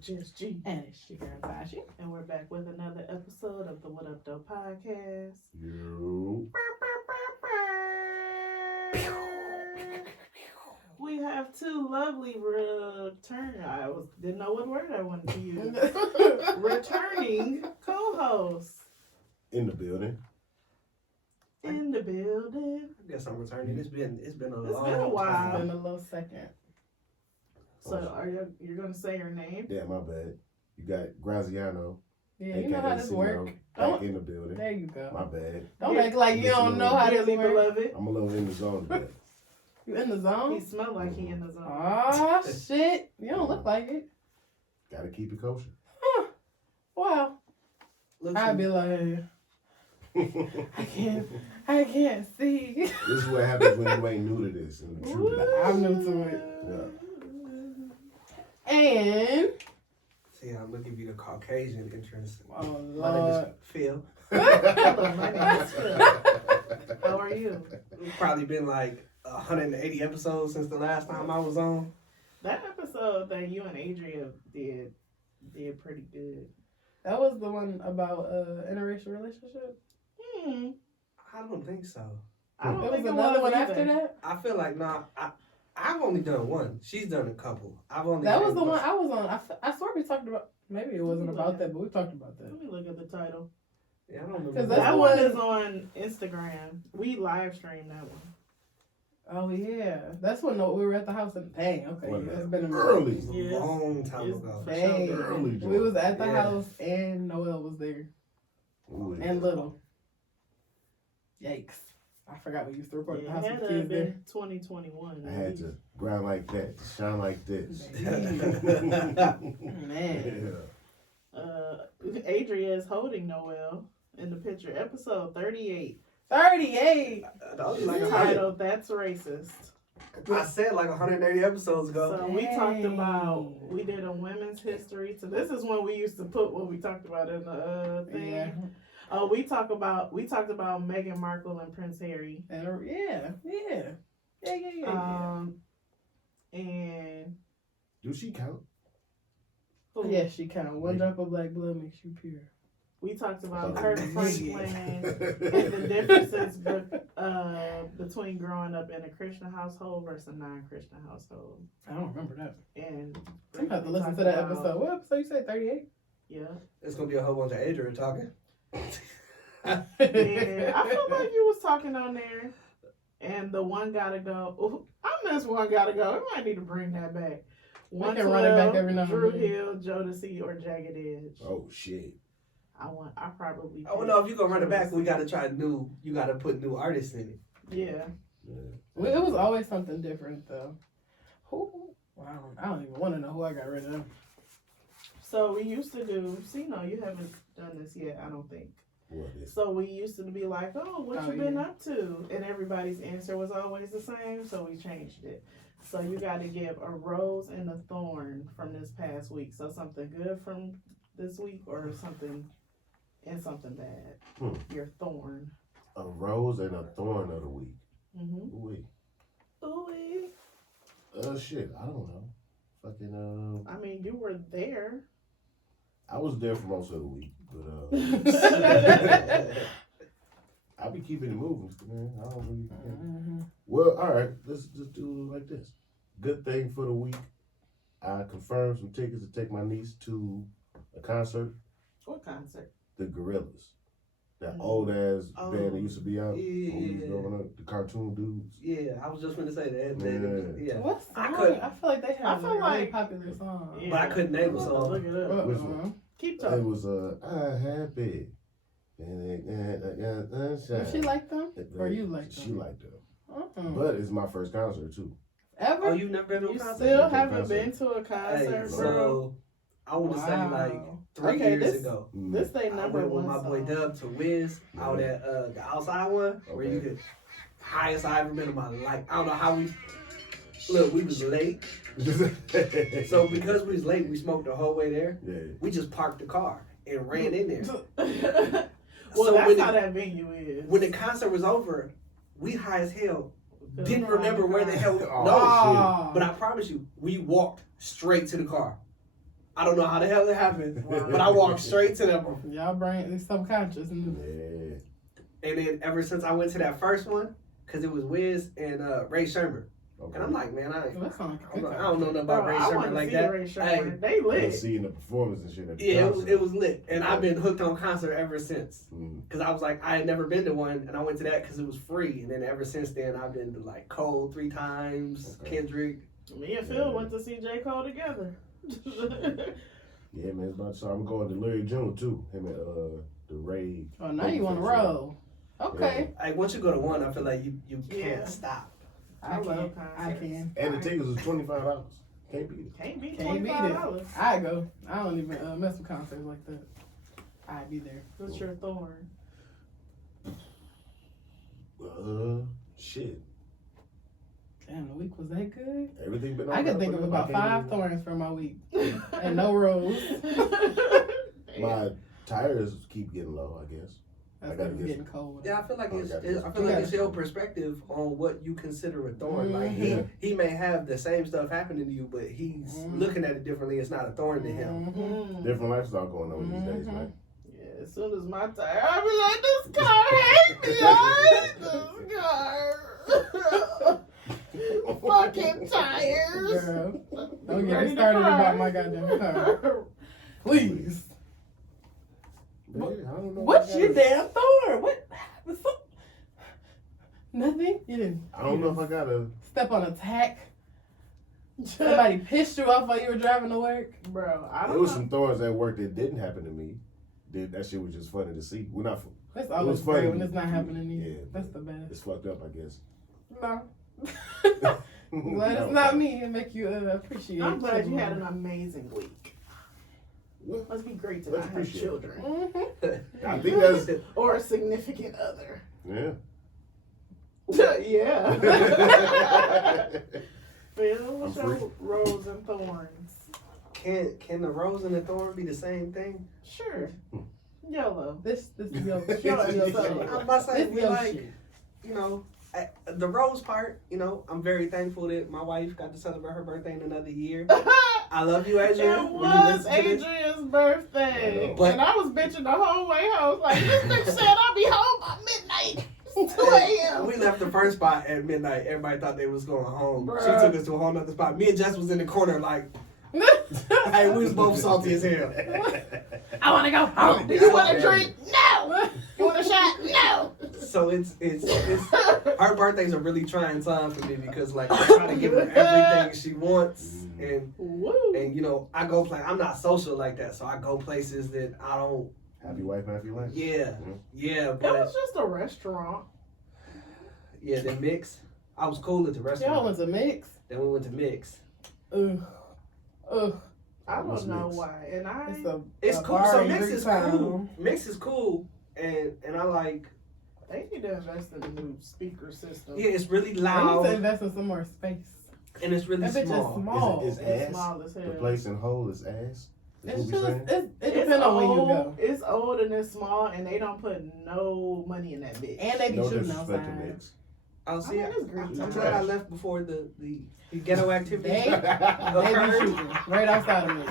Just G. And it's your girl Tashi. And we're back with another episode of the What Up Though podcast. Yo. We have two lovely didn't know what word I wanted to use. Returning co-hosts In the building. in the building. I guess I'm returning. It's been a It's long been a while. time. It's been a little second. So are you're gonna say your name? Yeah, my bad. You got Graziano. Yeah, you know how this work. Back in the building. There you go. My bad. Don't act like you don't know how this Dearly work. beloved. I'm a little in the zone today. You in the He zone? smelled like he in the zone. Oh shit! You don't look like it. Gotta keep it kosher. Wow. Looks I'd be like, I can't see. This is what happens when you ain't new to this. And the truth is, I'm new to it. And See, I'm looking for the Caucasian entrance. oh My name is lord, Phil. Hello, my name is Phil. How are you? It's probably been like 180 episodes since the last time I was on. That episode that you and Adria did pretty good. that was the one about interracial relationship. I don't think so. I don't There think was it another was one either. after that. I feel like I've only done one. She's done a couple. I've only. That was done the one I was on. I swear we talked about. Maybe it wasn't about that, but we talked about that. Let me look at the title. Yeah, I don't remember. 'Cause that's That the one one- is on Instagram. We live streamed that one. Oh yeah, that's when we were at the house. And dang, okay, Well, yeah, it's been a minute. early. It was a Yes. long time It's ago. for Dang. sure. Early We joint. was at the Yeah. house and Noel was there Ooh, and Little. Yikes! I forgot we used to record at the Yeah, house it with had the to have kids there. been 2021. I had to grind like that, to shine like this. Man, Adria is holding Noel in the picture. Episode 38. 38. That was like Titled That's Racist. I said like 180 episodes ago. So we talked Dang. about, we did a women's history. So this is when we used to put what we talked about in the thing. Yeah, We talked about Meghan Markle and Prince Harry. yeah. And Do she count? who? Yeah, she count. One drop of black blood makes you pure. We talked about Oh, Kurt yeah. Franklin and the differences between growing up in a Christian household versus a non-Christian household. I don't remember that. And I'm gonna have to we listen talked to that about- episode. What episode you said? 38. Yeah. It's gonna be a whole bunch of Adrian talking. And I feel like you was talking on there, and the one gotta go. Ooh, I miss one gotta go. We might need to bring that back. We can run it back every now and Drew then. Hill, Jodeci, or Jagged Edge. Oh, shit. I probably. I don't know if you're gonna run it back. We gotta try new. You gotta put new artists in it. Yeah. Yeah. It was always something different though. Who? Wow, I don't even want to know who I got rid of. So we used to do. See, no, you haven't done this yet. I don't think. What is So we used to be like, "Oh, what Oh, you been yeah. up to?" And everybody's answer was always the same. So we changed it. So you got to give a rose and a thorn from this past week. So something good from this week, or something bad. Your thorn. a rose and a thorn of the week? Mm-hmm. Wait. Ooh. Shit. I don't know. Fucking I mean, you were there. I was there for most of the week, but I'll be keeping it moving, man. I don't really. Well, all right. Let's just do it like this. Good thing for the week. I confirmed some tickets to take my niece to a concert. What concert? The Gorillas. That Mm. old ass Oh. band that used to be out when we was Yeah. growing up. The cartoon dudes. Yeah, I was just gonna say that. Yeah. What song? I I, couldn't- feel like they have I feel a really like- popular song. Yeah. But I couldn't name a song. Look it up. Uh-uh. Which one? Keep It talking. was I'm happy. Does she like them? Or you like them? She liked them. Uh-uh. But it's my first concert too. Ever? Oh, you've never been to a You concert? still Concert. haven't been to a Hey, concert, bro. so I want to say like Wow. 3 Okay, years this- ago. This they I number went with one my boy song. Dub to Wiz out at the outside one where you Okay. could highest I ever been in my life. I don't know how we look. We was late, so because we was late, we smoked the whole way there. yeah. We just parked the car and ran in there. Well, So that's when how the- that venue is. When the concert was over, we high as hell. Didn't remember where the hell. Oh, No, Oh. but I promise you, we walked straight to the car. I don't know how the hell it happened, but I walked straight to them. Y'all brain is subconscious. Yeah. And then ever since I went to that first one, because it was Wiz and Ray Sherman. Okay. And I'm like, man, I That don't know nothing about Ray I Sherman want to like see that. Ray Sherman. They I lit. seeing the performance and shit. At the Yeah, concert. it was lit. And I've been hooked on concert ever since. Mm. Because I was like, I had never been to one, and I went to that because it was free. And then ever since then, I've been to like Cole 3 times, Okay. Kendrick. Me and Phil went to see J. Cole together. Yeah, man. It's about so I'm going to Larry June too. Him and the Ray. Oh, now you want to roll. Okay. Like once you go to one, I feel like you Yeah. can't stop. I love can. I concerts. can. And the tickets was $25. Can't beat it. Can't beat Can't beat $25. it. I go. I don't even mess with concerts like that. I'd be there. What's your thorn? Shit. Damn, the week was that good? Everything been. I could think of about 5 thorns for my week. And no rose. My tires keep getting low. I guess. That's I gotta because get it's getting cold. Yeah, I feel like Oh, it's, got it's this. I feel like it's your perspective on what you consider a thorn. Like Yeah. he may have the same stuff happening to you, but he's looking at it differently. It's not a thorn to him. Mhm. Different lifestyle going on these days, man. Yeah, as soon as my tire, I be like, this car hate me. I hate this car. Fucking tires. Girl, don't get Ready me to started cry. about my goddamn car. Please. Man, I don't know. What's if I your got a- damn thorn? What? Nothing? You didn't I don't know if I got a. step on a tack? Somebody pissed you off while you were driving to work? Bro, I There don't was know. some thorns at work that didn't happen to me. That shit was just funny to see. We're not. That's was always funny. great when it's not happening to you. Yeah, That's the best. It's fucked up, I guess. No. Glad it's not me and make you appreciate I'm glad you children. had an amazing week. Well, Must be great to Let's not have appreciate it. children. Mhm. I think that's. Or a significant other. Yeah. Yeah. Phil, what's I'm your rose and thorns? Can the rose and the thorn be the same thing? Sure. Yellow. This is your Show us your shit. thorn. I'm about to say, This we your like, shit. you know, the rose part, you know, I'm very thankful that my wife got to celebrate her birthday in another year. I love you, Adrian. It when you was listen to this. Adrian's birthday. But- and I was bitching the whole way home. Like, this bitch said I'll be home by midnight. It's 2 a.m. We left the first spot at midnight. Everybody thought they was going home. Bruh. She took us to a whole nother spot. Me and Jess was in the corner like, hey, we was both salty as hell. I want to go home. Do you want a drink? No. You want a shot? No. So it's her birthday's a really trying time for me because like I try to give her everything she wants and Woo. you know I go play. I'm not social like that, so I go places that I don't. Happy wife, happy life. Yeah, yeah, It but was just a restaurant. yeah, the mix. I was cool at the Y'all restaurant. went to mix? Then we went to mix. Ugh. Ugh. I What's don't know mix? why. And I It's a It's a cool. bar So every mix is time. cool. Mix is cool, and I like. they need to invest in a new speaker system. Yeah, it's really I need to loud invest in some more space. and it's really That bitch is small. small. Is It's it ass? small as hell. The place in whole is ass. Is It's what we just, saying? it It's depends on when you old, go. It's old and it's small, and they don't put no money in that bitch. And they be No shooting disrespect to outside. mix. I'll see. I mean, it's great I'm time. glad I left before the ghetto activity. They be shooting right outside of me.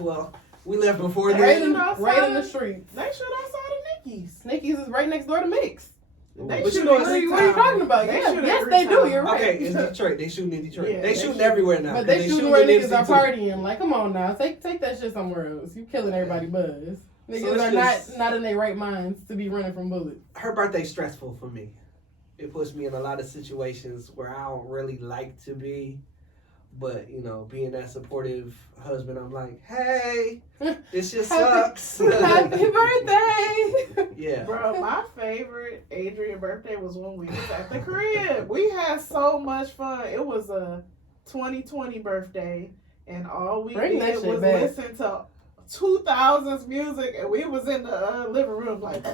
Well, we left before Right the. in, outside. right in the street. They shoot outside of Nikki's. Nikki's is right next door to Mix. They But shoot you know in it's- What are you Greektown. talking about? They Yeah, shoot in yes, they do. Greektown. You're right. Okay, it's Detroit. They shooting in Detroit. Yeah, they they shooting shoot- everywhere now. But they 'cause shooting where in niggas are NC2. partying. Like, come on now, take that shit somewhere else. You killing everybody buzz. Niggas it's are just- not in their right minds to be running from bullets. Her birthday's stressful for me. It puts me in a lot of situations where I don't really like to be. But, you know, being that supportive husband, I'm like, hey, this shit sucks. Happy birthday! Yeah. Bro, my favorite Adrian birthday was when we was at the crib. We had so much fun. It was a 2020 birthday, and all we Bring that did shit was back. listen to 2000s music, and we was in the living room like,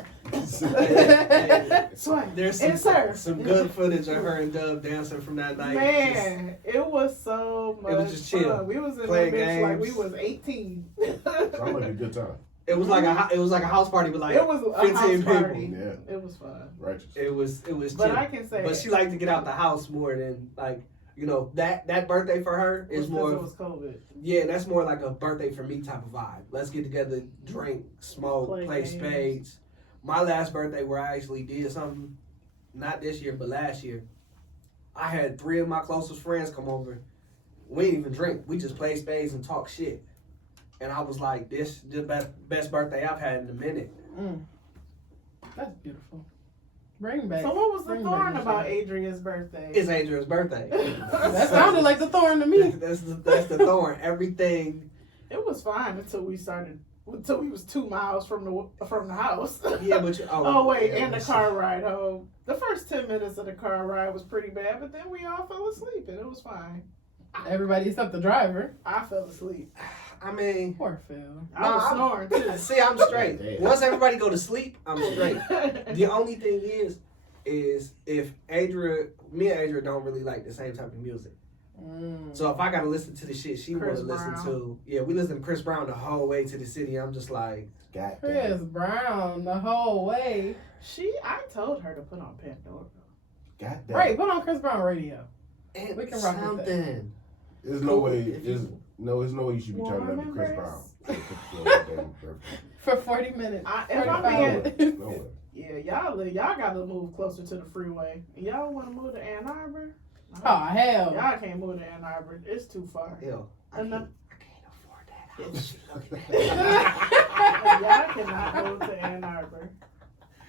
swing, There's insert. some good footage of her and Dub dancing from that night. Man, it was so much It was just fun. chill. We was in Playing that bitch like we games. was 18. Sound like a good time. It was like a house party with like It was a 15 house people. party. Yeah. It was fun. Righteous. It was But chill. I can say, But she liked to get out the house more than like you know, that birthday for her is Because more it was COVID. yeah, that's more like a birthday for me type of vibe. Let's get together, drink, smoke, Play play games. spades. My last birthday where I actually did something, not this year, but last year, I had 3 of my closest friends come over. We didn't even drink. We just played spades and talk shit. And I was like, this is the best birthday I've had in a minute. That's beautiful. Bring back. So what was the bring thorn back about shit. Adrian's birthday? It's Adrian's birthday. That sounded like the thorn to me. That's the thorn. Everything. It was fine until we was 2 miles from the house. Yeah, but Oh wait, yeah, and the car ride home. The first 10 minutes of the car ride was pretty bad, but then we all fell asleep and it was fine. Everybody except the driver. I fell asleep. I mean, Poor Phil. I was snoring too. see, I'm straight. Damn. Once everybody go to sleep, I'm straight. The only thing is if me and Adria don't really like the same type of music. So if I gotta listen to the shit she Chris wanna listen Brown. to, yeah, we listen to Chris Brown the whole way to the city. I'm just like, God Chris damn. Brown the whole way. I told her to put on Pandora. God damn. Right, put on Chris Brown radio. and We can rock with that. something. There's no way. If you- There's no way you should be Warm turning up to Chris Brown. embrace. For 40 minutes. If I'm 45 being, No way. yeah, y'all gotta move closer to the freeway. Y'all wanna move to Ann Arbor? Oh, hell. Y'all can't move to Ann Arbor. It's too far. Yo, I Enough. can't afford that house. Y'all cannot move to Ann Arbor.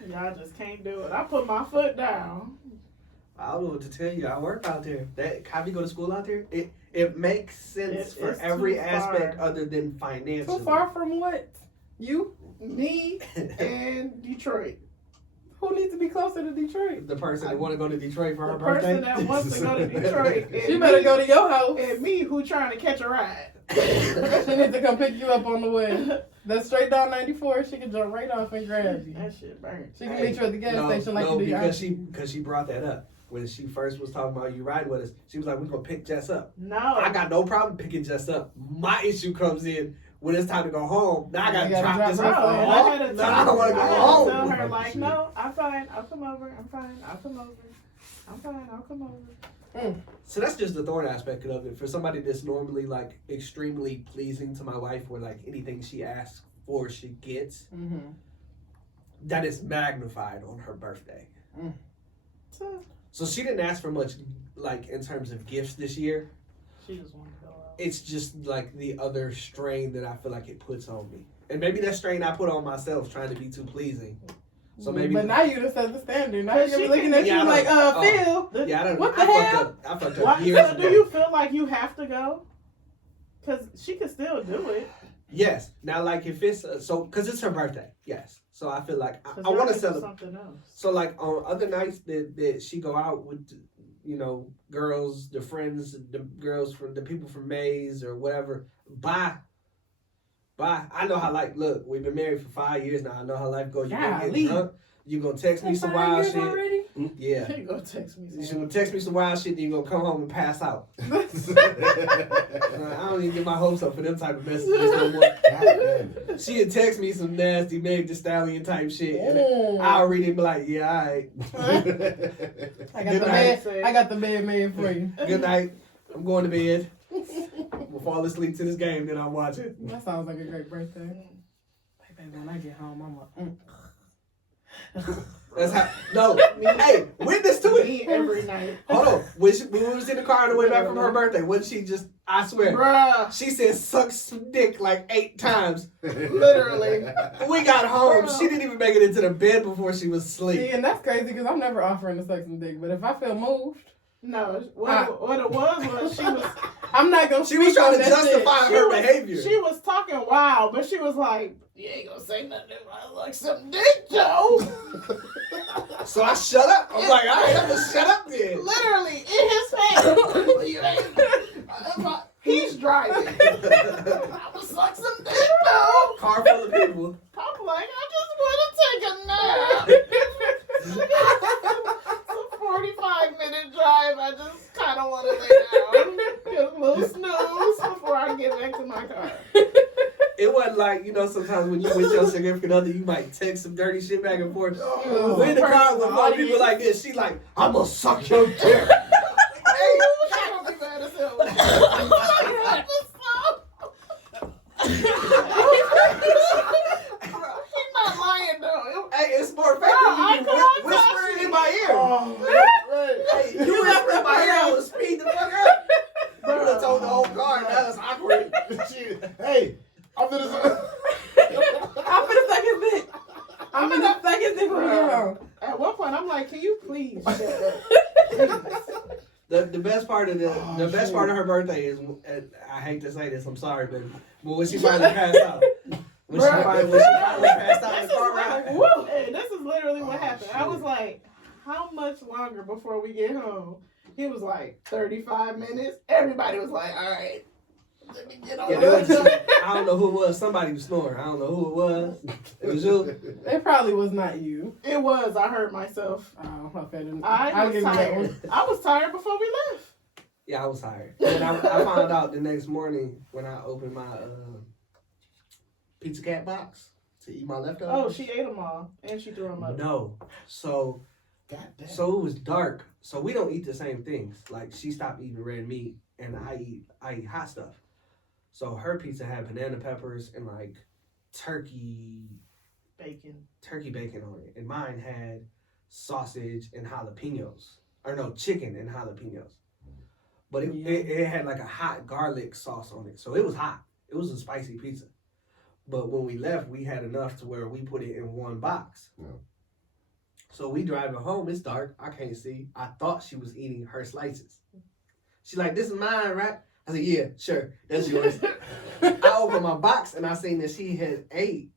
Y'all just can't do it. I put my foot down. I don't know what to tell you. I work out there. That have you go to school out there? It makes sense for It's every too aspect far. other than financial. Too far from what? You? Me and Detroit. Who needs to be closer to Detroit? The person that want to go to Detroit for The her birthday. person that wants to go to Detroit. She And better me, go to your house. And me who trying to catch a ride. She needs to come pick you up on the way. That's straight down 94. She can jump right off and grab you. That shit burnt. She can meet you at the gas station like you do your because she brought that up when she first was talking about you riding with us. She was like, "We're gonna pick Jess up." No. I got no problem picking Jess up. My issue comes in when it's time to go home. Now I gotta You gotta drop drop this her off. off. And I had to Now I don't want to go I had to home. tell her like, no, I'm fine. I'll come over. I'm fine. I'll come over. I'm fine. I'll come over. So that's just the thorn aspect of it. For somebody that's normally like extremely pleasing to my wife, where like anything she asks for, she gets. Mm-hmm. That is magnified on her birthday. So she didn't ask for much, like in terms of gifts this year. She just wanted to go out. It's just like the other strain that I feel like it puts on me, and maybe that strain I put on myself trying to be too pleasing. So maybe. But now you just set the standard. Now But you're she looking can- at Yeah, you I like, don't- Phil. Yeah, I don't. What the I hell? I fucked up Why, years so ago. do you feel like you have to go? Because she could still do it. Yes. Now, like if it's because it's her birthday. Yes. So I feel like 'Cause I y'all want to can do celebrate. something else. So like on other nights that she go out with, you know, girls, the friends, the girls from the people from Maze or whatever. Bye. I know how look, we've been married for 5 years now. I know how life goes. You gonna Golly. get drunk. You gonna text me some wild shit. Already? Yeah. She gonna text me. You gonna text me some wild shit. Then you gonna come home and pass out. I don't even get my hopes up for them type of messages no more. God damn it. She'd text me some nasty Meg Thee Stallion type shit. And Mm. I'll read it and be like, yeah, all right. I got Good the night. bed. I got the bed made for you. Good night. I'm going to bed. We'll fall asleep to this game, then I'll watch it. That sounds like a great birthday. Baby, when I get home, I'm like, That's how. No. Hey, witness to Me it. every night. Hold on. When we was in the car on the way back from her birthday, wasn't she just, I swear, Bruh. she said suck some dick like 8 times. Literally. When we got home, Bro. she didn't even make it into the bed before she was See, asleep. and that's crazy because I'm never offering to suck some dick. But if I feel moved, No, what it was she was I'm not gonna. She was trying to speak on that shit. justify her behavior. She was talking wild, but she was like, "You ain't gonna say nothing if I like some dick, Joe." So I shut up. I'm like, all right, I'm gonna shut up then. Literally in his face. You ain't- He's driving. I was like some dick, though. Car full of people. I'm like, I just want to take a nap. It's a 45-minute drive. I just kind of want to lay down, get a little snooze before I get back to my car. It wasn't like, you know, sometimes when you with your significant other, you might text some dirty shit back and forth. Oh, We're in the car with more people like this. She like, I'm gonna suck your dick. Hey, I'm gonna I'm for the second thing. I'm in the second thing when we get home. At one point, I'm like, can you please shut up? The best part of the best shit. part of her birthday is, and I hate to say this, I'm sorry, but when she finally passed out. When she finally passed out in the car ride. Woo! Hey, this is literally what happened. I was like, how much longer before we get home? He was like, 35 minutes. Everybody was like, all right, let me get on Yeah, the they was, I don't know who it was. Somebody was snoring. I don't know who it was. It was you. It probably was not you. It was. I hurt myself. Oh, okay. Then I I'll was give you that tired. one. I was tired before we left. Yeah, I was tired. And I found out the next morning when I opened my Pizza Cat box to eat my leftovers. Oh, she ate them all, and she threw them up. No. So it was dark. So we don't eat the same things. Like she stopped eating red meat, and I eat hot stuff. So her pizza had banana peppers and like turkey bacon on it, and mine had sausage and jalapenos, or no, chicken and jalapenos. But it had like a hot garlic sauce on it, so it was hot. It was a spicy pizza. But when we left, we had enough to where we put it in one box. Yeah. So we driving home. It's dark. I can't see. I thought she was eating her slices. She's like, "This is mine, right?" I said, "Yeah, sure, that's yours." I opened my box and I seen that she had ate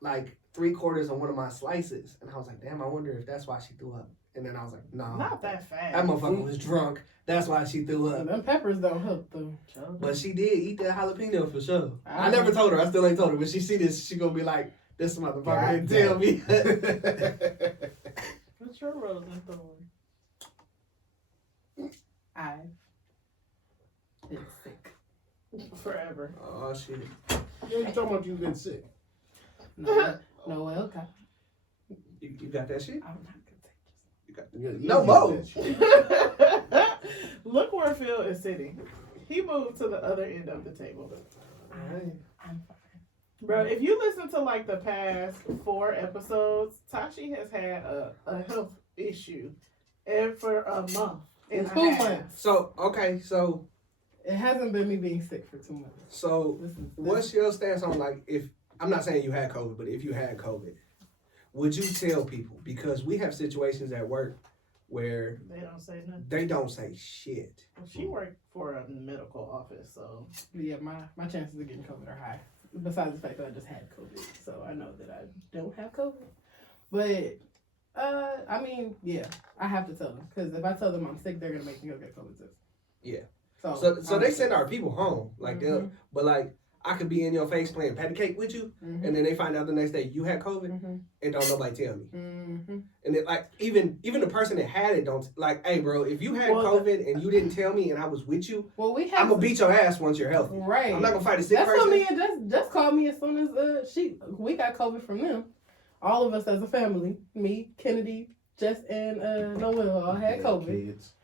like 3/4 of one of my slices, and I was like, "Damn, I wonder if that's why she threw up." And then I was like, "No, Not that fast. that motherfucker was drunk. That's why she threw up." Them peppers don't help though. But she did eat that jalapeno for sure. I I never told her. I still ain't told her. When she see this, she gonna be like, "This motherfucker didn't tell me." What's your rose and thorn? I've been sick. Forever. Oh shit! You ain't talking about you been sick. Noel got. You got that shit? I'm not contagious. You got You no get more. that shit. Look where Phil is sitting. He moved to the other end of the table. I'm fine. Bro, if you listen to like the past 4 episodes, Tashi has had a health issue for a month and a 2 half. months. So okay, so It hasn't been me being sick for 2 months. so This is what's your stance on, like, if I'm not saying you had COVID, but if you had COVID, would you tell people? Because we have situations at work where They don't say nothing. they don't say shit. Well, she worked for a medical office, so Yeah, my chances of getting COVID are high. Besides the fact that I just had COVID, so I know that I don't have COVID. But I mean, yeah, I have to tell them because if I tell them I'm sick, they're gonna make me go get COVID test. Yeah. So So they send our people home, like they'll, but like I could be in your face playing patty cake with you, and then they find out the next day you had COVID, and don't nobody tell me. And it, like even the person that had it don't, like, hey bro, if you had COVID and you didn't tell me and I was with you, well, we have I'm gonna beat your ass once you're healthy. right. I'm not gonna fight a sick That's person. what me and just called me as soon as we got COVID from them. All of us as a family, me, Kennedy, Jess, and Noel all had COVID. Kids.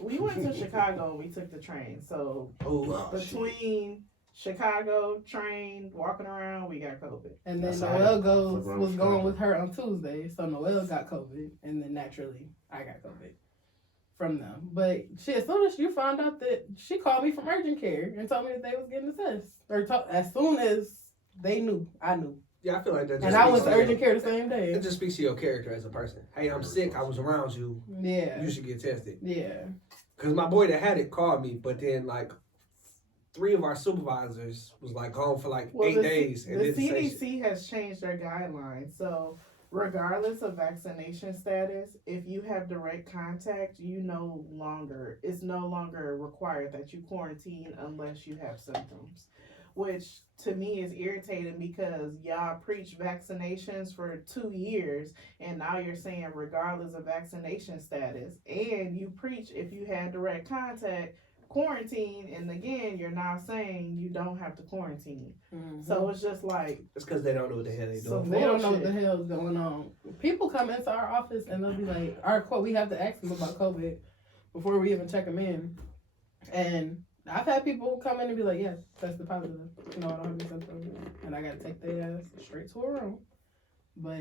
we went to Chicago and we took the train. So Oh, between Chicago train, walking around, we got COVID. And then That's Noel all right. was going with her on Tuesday, so Noel got COVID, and then naturally I got COVID from them. But as soon as you found out that, she called me from urgent care and told me that they was getting the test, or as soon as they knew, I knew, yeah, I feel like that. Just and I speaks went to to urgent your- care the same day. It just speaks to your character as a person. Hey, I'm sick. I was around you. Yeah, You should get tested. yeah. Cause my boy that had it called me, but then like 3 of our supervisors was like gone for like 8 days, and the did the same shit. CDC has changed their guidelines. So regardless of vaccination status, if you have direct contact, it's no longer required that you quarantine unless you have symptoms, which to me is irritating because y'all preach vaccinations for 2 years and now you're saying regardless of vaccination status, and you preach if you had direct contact, quarantine, and again you're now saying you don't have to quarantine. So it's just like, It's because they don't know what the hell they So doing. They don't know what the bullshit. hell is going on. People come into our office and they'll be like, "Our quote, we have to ask them about COVID before we even check them in." And I've had people come in and be like, "Yes, tested positive. No, I don't have any symptoms," and I got to take their ass straight to a room. But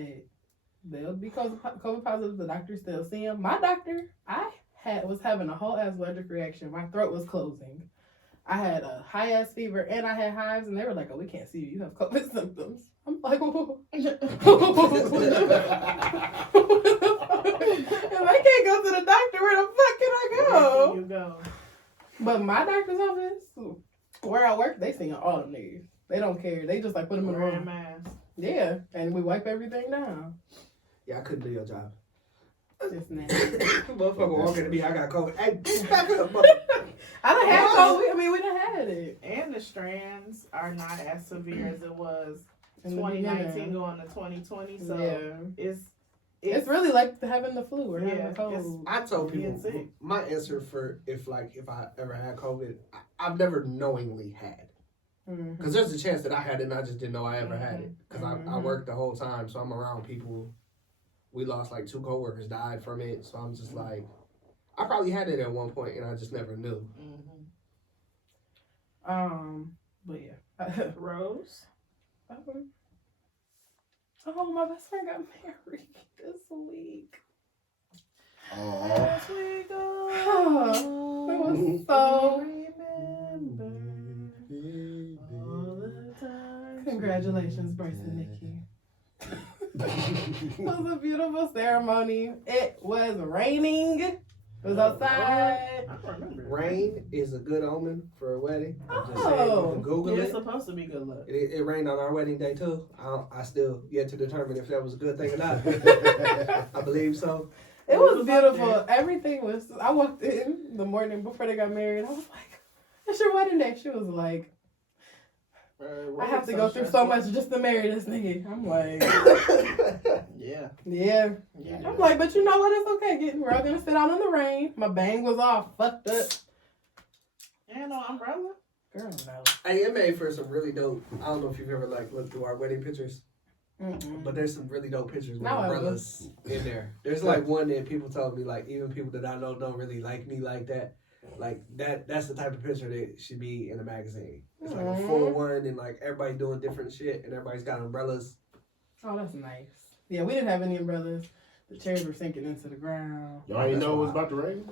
they'll be COVID positive. The doctor still see them. My doctor, was having a whole ass allergic reaction. My throat was closing. I had a high ass fever and I had hives, and they were like, "Oh, we can't see you. You have COVID symptoms." I'm like, "Oh." If I can't go to the doctor, where the fuck can I Where go? can you go? But my doctor's office, where I work, they seeing all them niggas. They don't care. They just like put them in the Wearing room. masks. Yeah, and we wipe everything down. Yeah, I couldn't do your job. Just nasty. Motherfucker walking to me, I got COVID. Hey, back up, I done had COVID. I mean, we done had it. And the strands are not as severe as it was In the 2019 beginning. going to 2020. So Yeah. it's really like having the flu or having Yeah, the cold. I told people Being sick. my answer for if I ever had COVID, I've never knowingly had. Mhm. Because there's a chance that I had it and I just didn't know I ever had it. Because I Mhm. worked the whole time, so I'm around people. We lost like 2 coworkers died from it, so I'm just like, I probably had it at one point and I just never knew. But yeah. Rose. Oh, my best friend got married this week. Aw. As we go, It was so. remember all the time. Congratulations, Bryson Nikki. It was a beautiful ceremony. It was raining. It was outside. I don't remember. Rain is a good omen for a wedding. I'm just saying, Oh. you can Google Yeah, it. it's supposed to be good luck. It rained on our wedding day too. I still yet to determine if that was a good thing or not. I believe so. It was beautiful. Everything was. I walked in the morning before they got married. I was like, "It's your wedding day." She was like, "I have to go through so much just to marry this nigga." I'm like, Yeah. "Yeah." Yeah. I'm like, "But you know what? It's okay. We're all gonna sit out in the rain." My bang was all fucked up. And no umbrella. Girl, no. Hey, it made for some really dope. I don't know if you've ever like looked through our wedding pictures, Mm-mm. but there's some really dope pictures with No, I umbrellas in there. There's like one that people told me like even people that I know don't really like me like that. Like that's the type of picture that should be in a magazine. It's like a full one and like everybody doing different shit and everybody's got umbrellas. Oh, that's nice. Yeah, we didn't have any umbrellas. The chairs were sinking into the ground. Y'all ain't know it was about to rain?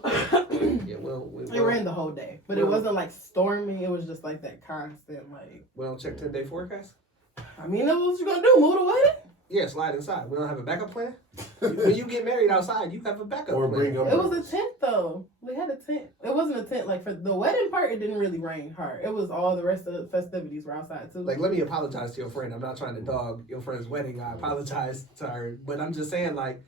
Yeah, well, It rained the whole day, but it wasn't like storming. It was just like that constant, like. we don't check 10-day forecast. I mean, that's what you gonna do? Move the wedding? Yeah, slide inside. We don't have a backup plan. When you get married outside, you have a backup Or plan. bring them. It was a tent though. We had a tent. It wasn't a tent like for the wedding part. It didn't really rain hard. It was all the rest of the festivities were outside too. Like, let me apologize to your friend. I'm not trying to dog your friend's wedding. I apologize to her, but I'm just saying like.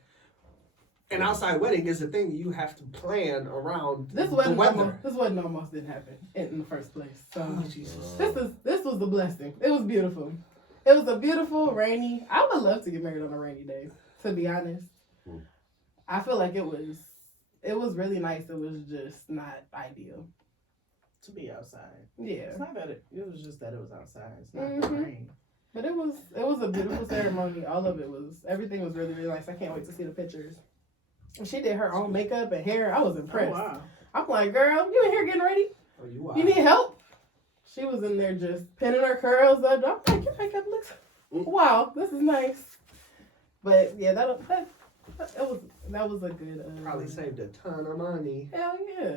An outside wedding is a thing you have to plan around this the wedding weather. almost didn't happen in the first place. So Oh, Jesus. this was the blessing. It was beautiful. It was a beautiful rainy. I would love to get married on a rainy day. To be honest, I feel like it was really nice. It was just not ideal. To be outside. Yeah. It's not that it was just that it was outside. It's not the rain. But it was a beautiful ceremony. All of it was everything was really, really nice. I can't wait to see the pictures. And she did her own makeup and hair. I was impressed. Oh, wow. I'm like, girl, you in here getting ready? Oh, you are. You need help? She was in there just pinning her curls up. I'm like, your makeup looks wow, this is nice. But yeah, that was a good Probably saved a ton of money. Hell yeah.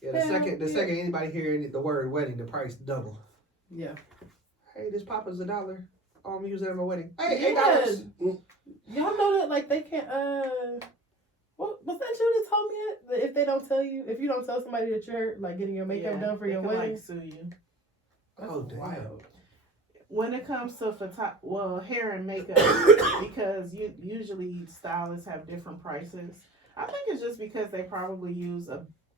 Yeah, the second anybody hear the word wedding, the price double. Yeah. Hey, this Papa's $1. Oh, I'm using it at my wedding. Hey, Yes. $8. Y'all know that like they can't what was that you that told me it? That if they don't tell you, if you don't tell somebody that you're like getting your makeup done for they your can, wedding, like, sue you. Oh, damn. wild. When it comes to hair and makeup, because usually stylists have different prices. I think it's just because they probably use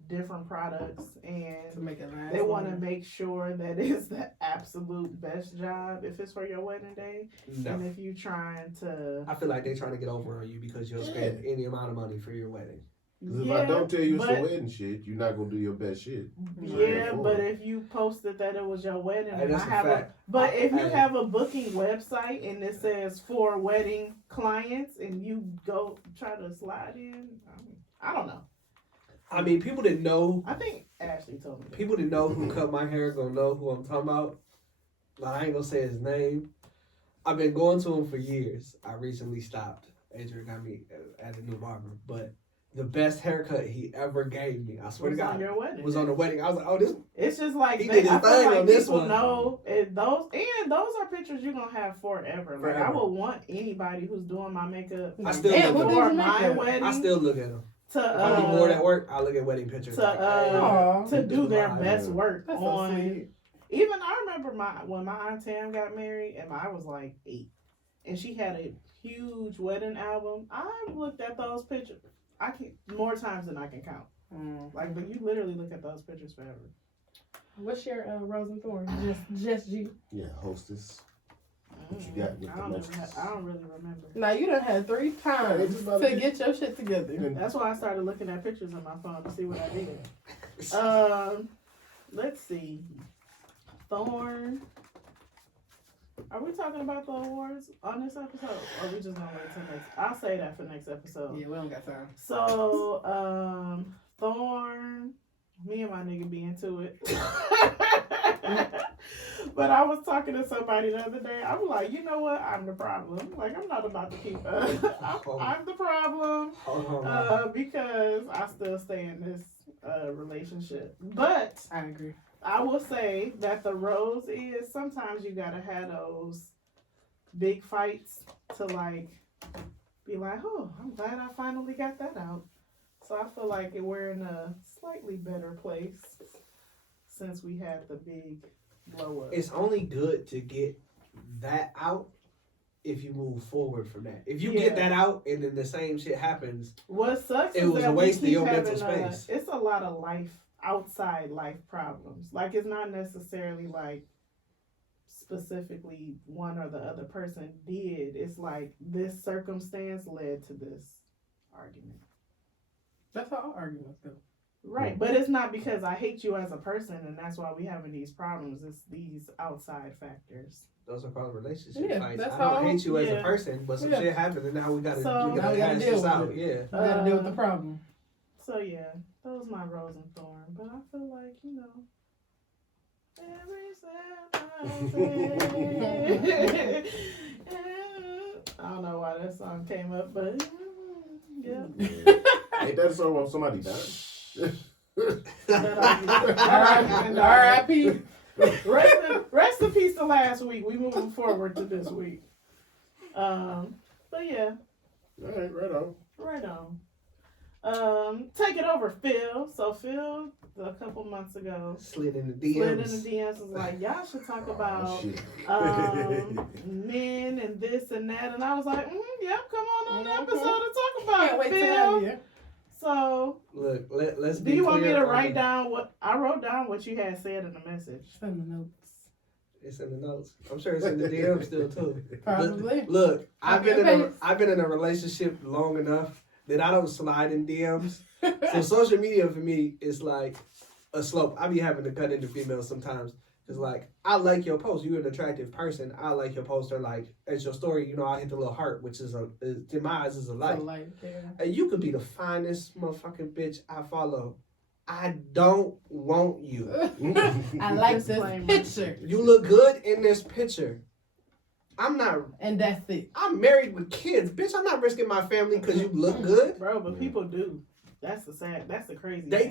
different products To and make it last. they want to longer. make sure that it's the absolute best job if it's for your wedding day. No. And if you trying to, I feel like they're trying to get over on you because you'll spend any amount of money for your wedding. Because if I don't tell you it's but- the wedding shit, you're not going to do your best shit. yeah, but if you posted that it was your wedding, Hey, and that's I a have fact. but if you Hey. have a booking website and it says for wedding clients, and you go try to slide in, I don't know. I mean, people that know, I think Ashley told me. that. people that know who cut my hair gonna know who I'm talking about. Like, I ain't gonna say his name. I've been going to him for years. I recently stopped. Adrian got me at a new barber, but the best haircut he ever gave me. I swear to was on God. your wedding. Was on the wedding. I was like, oh, this. It's just like He did his I feel thing like on this people one. know those are pictures you're gonna have forever. Like I Forever. would want anybody who's doing my makeup I still Damn, look who at did for you my make wedding I still look at them. to If I be bored at work, I look at wedding pictures. to, like, hey, Aw. to do their Live. best work That's so on. sweet. Even I remember when my aunt Tam got married and I was like 8, and she had a huge wedding album. I've looked at those pictures. I can more times than I can count. Like, but you literally look at those pictures forever. What's your rose and thorn? Just G. Yeah, hostess. What you got with I the don't, most? I don't really remember. Now you done had 3 times It's about to to- get your shit together. That's why I started looking at pictures on my phone to see what I did. Let's see. Thorn. Are we talking about the awards on this episode? Or are we just gonna wait till next? I'll say that for next episode. Yeah, we don't got time. So, Thorn, me and my nigga be into it. But I was talking to somebody the other day. I was like, you know what? I'm the problem. Like, I'm not about to keep. I'm the problem Hold on. because I still stay in this relationship. But I agree. I will say that the rose is sometimes you gotta have those big fights to like be like, oh, I'm glad I finally got that out. So I feel like we're in a slightly better place since we had the big blow up. It's only good to get that out if you move forward from that. If you Yeah. get that out and then the same shit happens, What sucks It is was that a we waste of keep your mental having space. it's a lot of outside life problems. Like it's not necessarily like specifically one or the other person did. It's like this circumstance led to this argument. That's how all arguments go. Right, but it's not because I hate you as a person and that's why we having these problems. It's these outside factors. those are called relationship Yeah, fights. that's I don't how- hate you as a yeah. person, but some Yeah. shit happened and now we gotta So- Now we gotta hash deal this with out. it. Yeah. You gotta deal with the problem. So yeah, that was my rose and thorn. But I feel like, you know, every step I don't know why that song came up, but yeah. Ain't that a song when somebody died? R.I.P. Rest in peace to last week. We moving forward to this week. But yeah, All right, right on. right on. Take it over, Phil. So Phil, a couple months ago, Slid in the slid in DMs. the DMs was like, y'all should talk about Oh, shit. men and this and that, and I was like, yep, come on the Mhm. episode and talk about Can't wait it, to have Phil. you. So, Look, let's do be you want me clear to on write the- down what I wrote down? What you had said in the message? Send the notes. It's in the notes. I'm sure it's in the DMs still too. Probably. Look, I've Copy been and in paste. I've been in a relationship long enough that I don't slide in DMs. So social media for me is like a slope. I be having to cut into females sometimes. Cause like I like your post. You're an attractive person. I like your post. Or like as your story, you know, I hit the little heart, which is in my eyes is a like. So, like, yeah. And you could be the finest motherfucking bitch I follow. I don't want you. I like this Disclaimer. picture. You look good in this picture. I'm not. And that's it. I'm married with kids, bitch. I'm not risking my family because you look good. Bro, but people do. That's the crazy They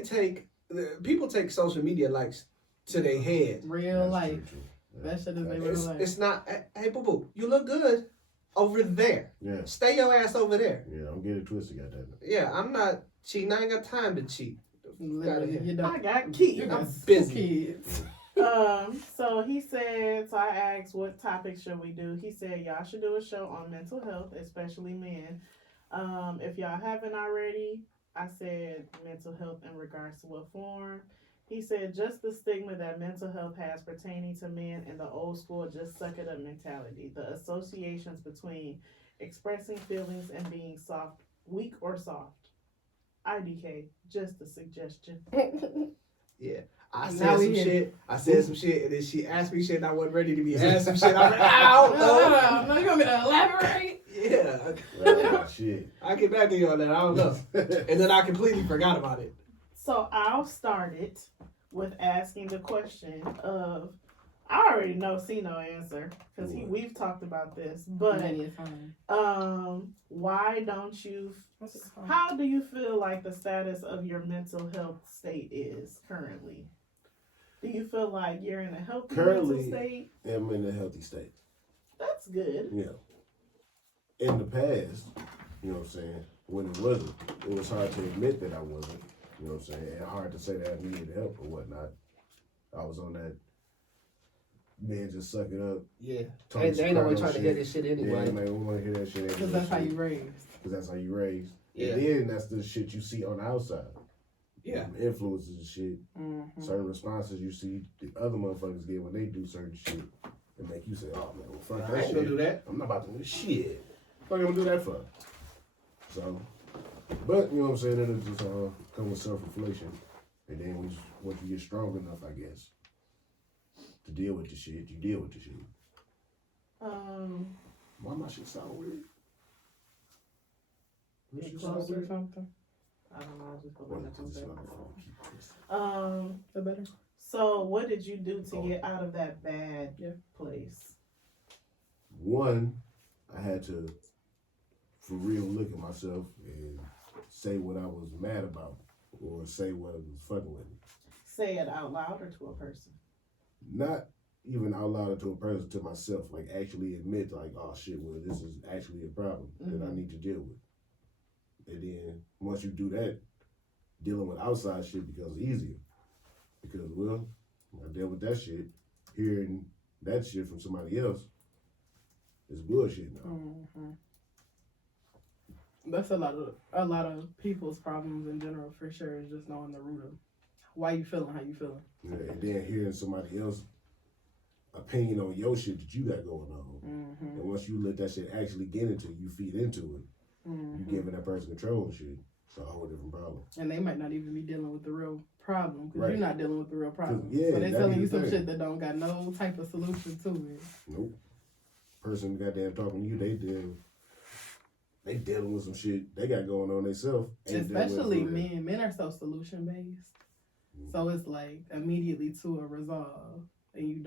thing. people take social media likes to their head. Real life. That shit is their real life. It's not. Hey, boo boo, you look good over there. Yeah, Stay your ass over there. yeah, don't get it twisted, goddamn it. Yeah, I'm not cheating. I ain't got time to cheat. Literally, you I don't. got You kids. got I'm busy. kids. So he said, so I asked what topic should we do. He said y'all should do a show on mental health, especially men. If y'all haven't already, I said mental health in regards to what form. He said just the stigma that mental health has pertaining to men and the old school just suck it up mentality. The associations between expressing feelings and being soft, weak or soft. IDK, just a suggestion. Yeah. I Now said we some here. shit. I said some shit, and then she asked me shit, and I wasn't ready to be asked some shit. I'm like, I don't know. No, you want me to elaborate? Yeah. Oh, shit. I'll get back to you on that. I don't know. And then I completely forgot about it. So I'll start it with asking the question of, I already know no answer because What? we've talked about this, but Many a time. why don't you? How do you feel like the status of your mental health state is currently? Do you feel like you're in a healthy Currently- mental state? I'm in a healthy state. That's good. Yeah. In the past, you know what I'm saying, when it wasn't, it was hard to admit that I wasn't, you know what I'm saying, and hard to say that I needed help or whatnot. I was on that, man, just suck it up. Yeah. Tony They ain't nobody Soprano trying to hear this shit Yeah, anyway. man, we want to hear that shit. Because that's how you raised. Because that's how you raised. Yeah. And then that's the shit you see on the outside. Yeah. Influences and shit. Mm-hmm. Certain responses you see the other motherfuckers get when they do certain shit. And make you say, oh man, well, fuck I that ain't gonna shit. do that. I'm not about to do shit. What am I gonna do that for? So, but you know what I'm saying? It'll just come with self-reflection, and then once you get strong enough, I guess, to deal with the shit, you deal with the shit. Why my shit sound weird? My Get shit sound close or weird? something. I don't know. I just put Or my is headphones this in. microphone keep this? The better. So what did you do to get out of that bad place? One, I had to, for real, look at myself and say what I was mad about, or say what was fucking with me. Say it out loud or to a person? Not even out loud to a person, to myself, like actually admit, like, oh shit, well, this is actually a problem that I need to deal with. And then once you do that, dealing with outside shit becomes easier. Because, well, I dealt with that shit, hearing that shit from somebody else is bullshit now. Mm-hmm. That's a lot of people's problems in general, for sure, is just knowing the root of why you feeling how you feeling. Yeah, and then hearing somebody else's opinion on your shit that you got going on. Mm-hmm. And once you let that shit actually get into you, feed into it, Mm-hmm. you giving that person control and shit. It's a whole different problem. And they might not even be dealing with the real problem because Right. you're not dealing with the real problem. yeah, so they that telling be you the some thing. shit that don't got no type of solution to it. Nope. Person goddamn talking to you, they dealing with some shit they got going on themselves. Especially men. Men are so solution based. Mm. So it's like immediately to a resolve, and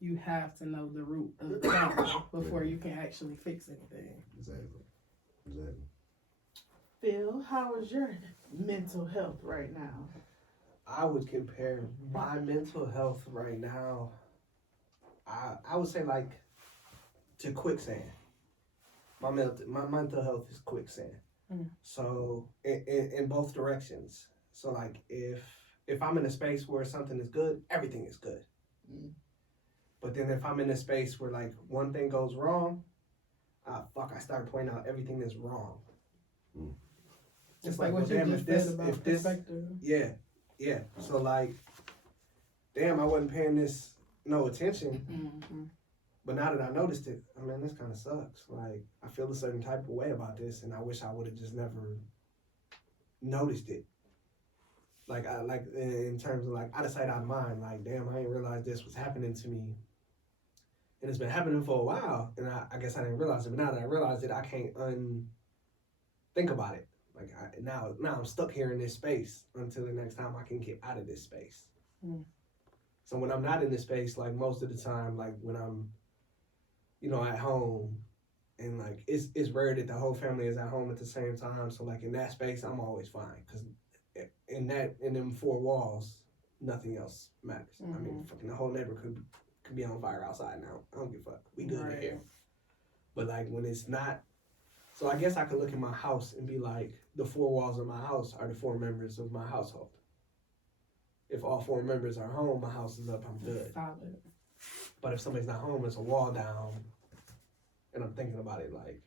you have to know the root of the problem before you can actually fix anything. Exactly. Phil, how is your mental health right now? I would compare my mental health right now, I would say like to quicksand. My mental health is quicksand. Mm. So in both directions. So like if I'm in a space where something is good, everything is good. Mm. But then if I'm in a space where like one thing goes wrong, I start pointing out everything that's wrong. Mm. It's like, what well, you damn, just if this- said about if this- perspective. Yeah. So like, damn, I wasn't paying this no attention. Mm-hmm. But now that I noticed it, I mean, this kind of sucks. Like, I feel a certain type of way about this, and I wish I would have just never noticed it. Like, in terms of like out of sight, out of mind. Like, damn, I didn't realize this was happening to me, and it's been happening for a while. And I guess I didn't realize it. But now that I realized it, I can't think about it. Like, now I'm stuck here in this space until the next time I can get out of this space. Mm. So when I'm not in this space, like most of the time, like when I'm at home, and like it's rare that the whole family is at home at the same time. So like in that space, I'm always fine because in them four walls, nothing else matters. I mean, fucking the whole neighborhood could be on fire outside now. I don't give a fuck. We good in here. But like when it's not, so I guess I could look at my house and be like, the four walls of my house are the four members of my household. If all four members are home, my house is up. I'm good. Solid. But if somebody's not home, it's a wall down, and I'm thinking about it like,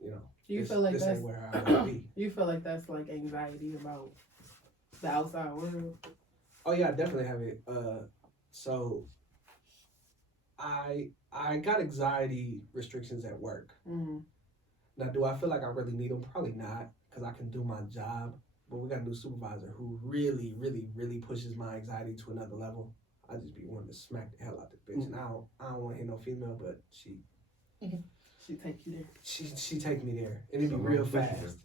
Do you this, feel like this that's ain't where I want to be. you feel like that's like anxiety about the outside world? Oh yeah, I definitely have it. So I got anxiety restrictions at work. Mm-hmm. Now, do I feel like I really need them? Probably not, because I can do my job. But we got a new supervisor who really, really, really pushes my anxiety to another level. I just be wanting to smack the hell out the bitch. And I don't want to hit no female, but she She take you there. she take me there, and it be real fast.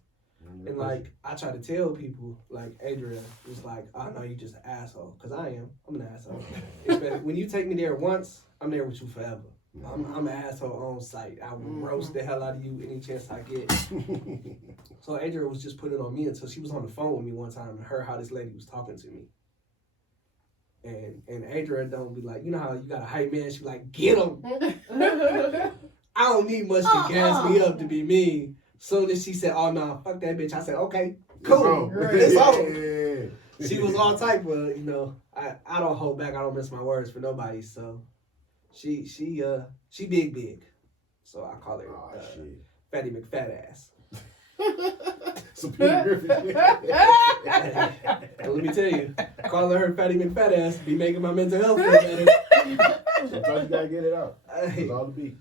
And like I try to tell people, like Adrian was like, I know you just an asshole, cause I am. I'm an asshole. Especially when you take me there once, I'm there with you forever. I'm an asshole on site. I will roast the hell out of you any chance I get. So Adrian was just putting it on me until she was on the phone with me one time and heard how this lady was talking to me. And Adrian don't be like, you know how you got a hype man, she be like, get him. I don't need much to gas me up to be mean. Soon as she said, oh no, fuck that bitch, I said, okay, cool. It's over. She was all type of, you know, I don't hold back, I don't miss my words for nobody, so she big. So I call her Fatty McFat ass. So Peter Griffin. And let me tell you, calling her Fatty McFat ass be making my mental health feel better. Sometimes you gotta get it out. That's all it be.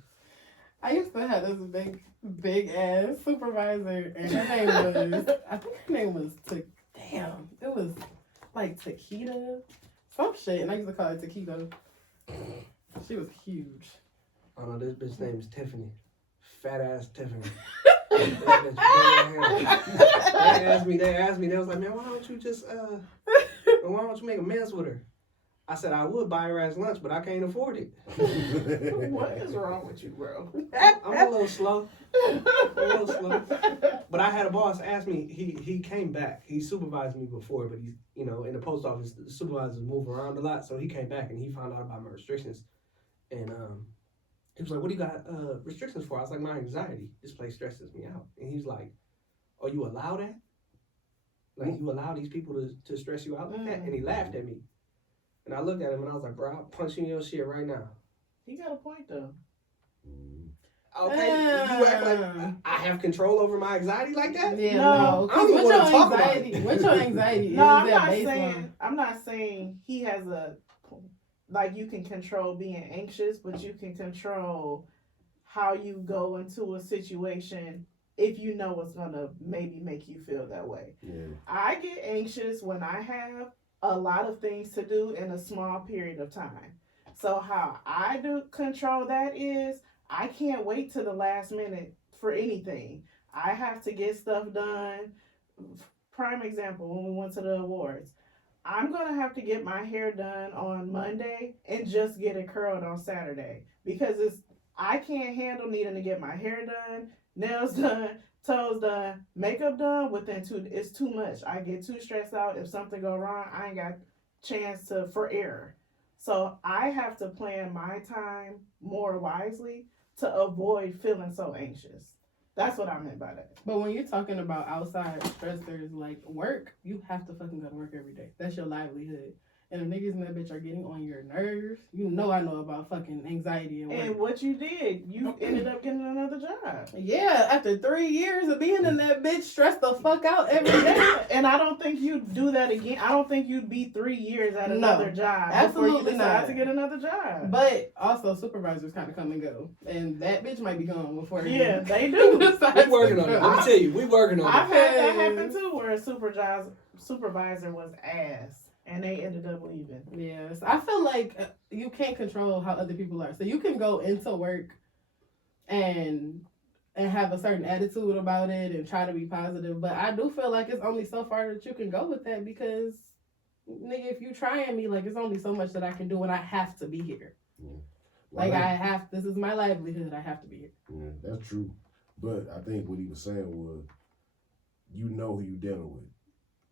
I used to have this big ass supervisor, and her name was, I think her name was, it was like Taquita, some shit, and I used to call her Taquito. She was huge. Oh no, this bitch name is Tiffany. Fat ass Tiffany. They asked me, they was like, man, why don't you just, why don't you make amends with her? I said, I would buy her ass lunch, but I can't afford it. What is wrong with you, bro? I'm a little slow. But I had a boss ask me, he came back. He supervised me before, but he's, you know, in the post office, the supervisors move around a lot. So he came back and he found out about my restrictions. And he was like, what do you got restrictions for? I was like, my anxiety. This place stresses me out. And he's like, oh, you allow that? Like, you allow these people to stress you out like that? And he laughed at me. And I looked at him and I was like, bro, I'll punch you in your shit right now. He got a point, though. Okay, you act like I have control over my anxiety like that? Yeah, No, no. I don't even What's want to your talk about anxiety? it. What's your anxiety? No, Is I'm not saying he has like you can control being anxious, but you can control how you go into a situation if you know what's gonna maybe make you feel that way. Yeah. I get anxious when I have a lot of things to do in a small period of time. So how I do control that is I can't wait to the last minute for anything. I have to get stuff done. Prime example, when we went to the awards, I'm going to have to get my hair done on Monday and just get it curled on Saturday because I can't handle needing to get my hair done, nails done, toes done, makeup done within it's too much. I get too stressed out. If something go wrong, I ain't got chance for error. So I have to plan my time more wisely to avoid feeling so anxious. That's what I meant by that. But when you're talking about outside stressors like work, you have to fucking go to work every day. That's your livelihood. And if niggas in that bitch are getting on your nerves, you know I know about fucking anxiety and work. And what you did, you ended up getting another job. Yeah, after 3 years of being in that bitch, stressed the fuck out every day. And I don't think you'd do that again. I don't think you'd be 3 years at another job before you absolutely decide not. to get another job. But also supervisors kind of come and go. And that bitch might be gone before Yeah, they do. We working on it. Let me tell you, we working on I've it. had that happen too, where a supervisor was ass. And they ended up leaving. Yes, I feel like you can't control how other people are. So you can go into work and have a certain attitude about it and try to be positive. But I do feel like it's only so far that you can go with that because, nigga, if you trying me, like, it's only so much that I can do and I have to be here. Yeah. Like, this is my livelihood. I have to be here. Yeah, that's true. But I think what he was saying was, you know who you dealing with.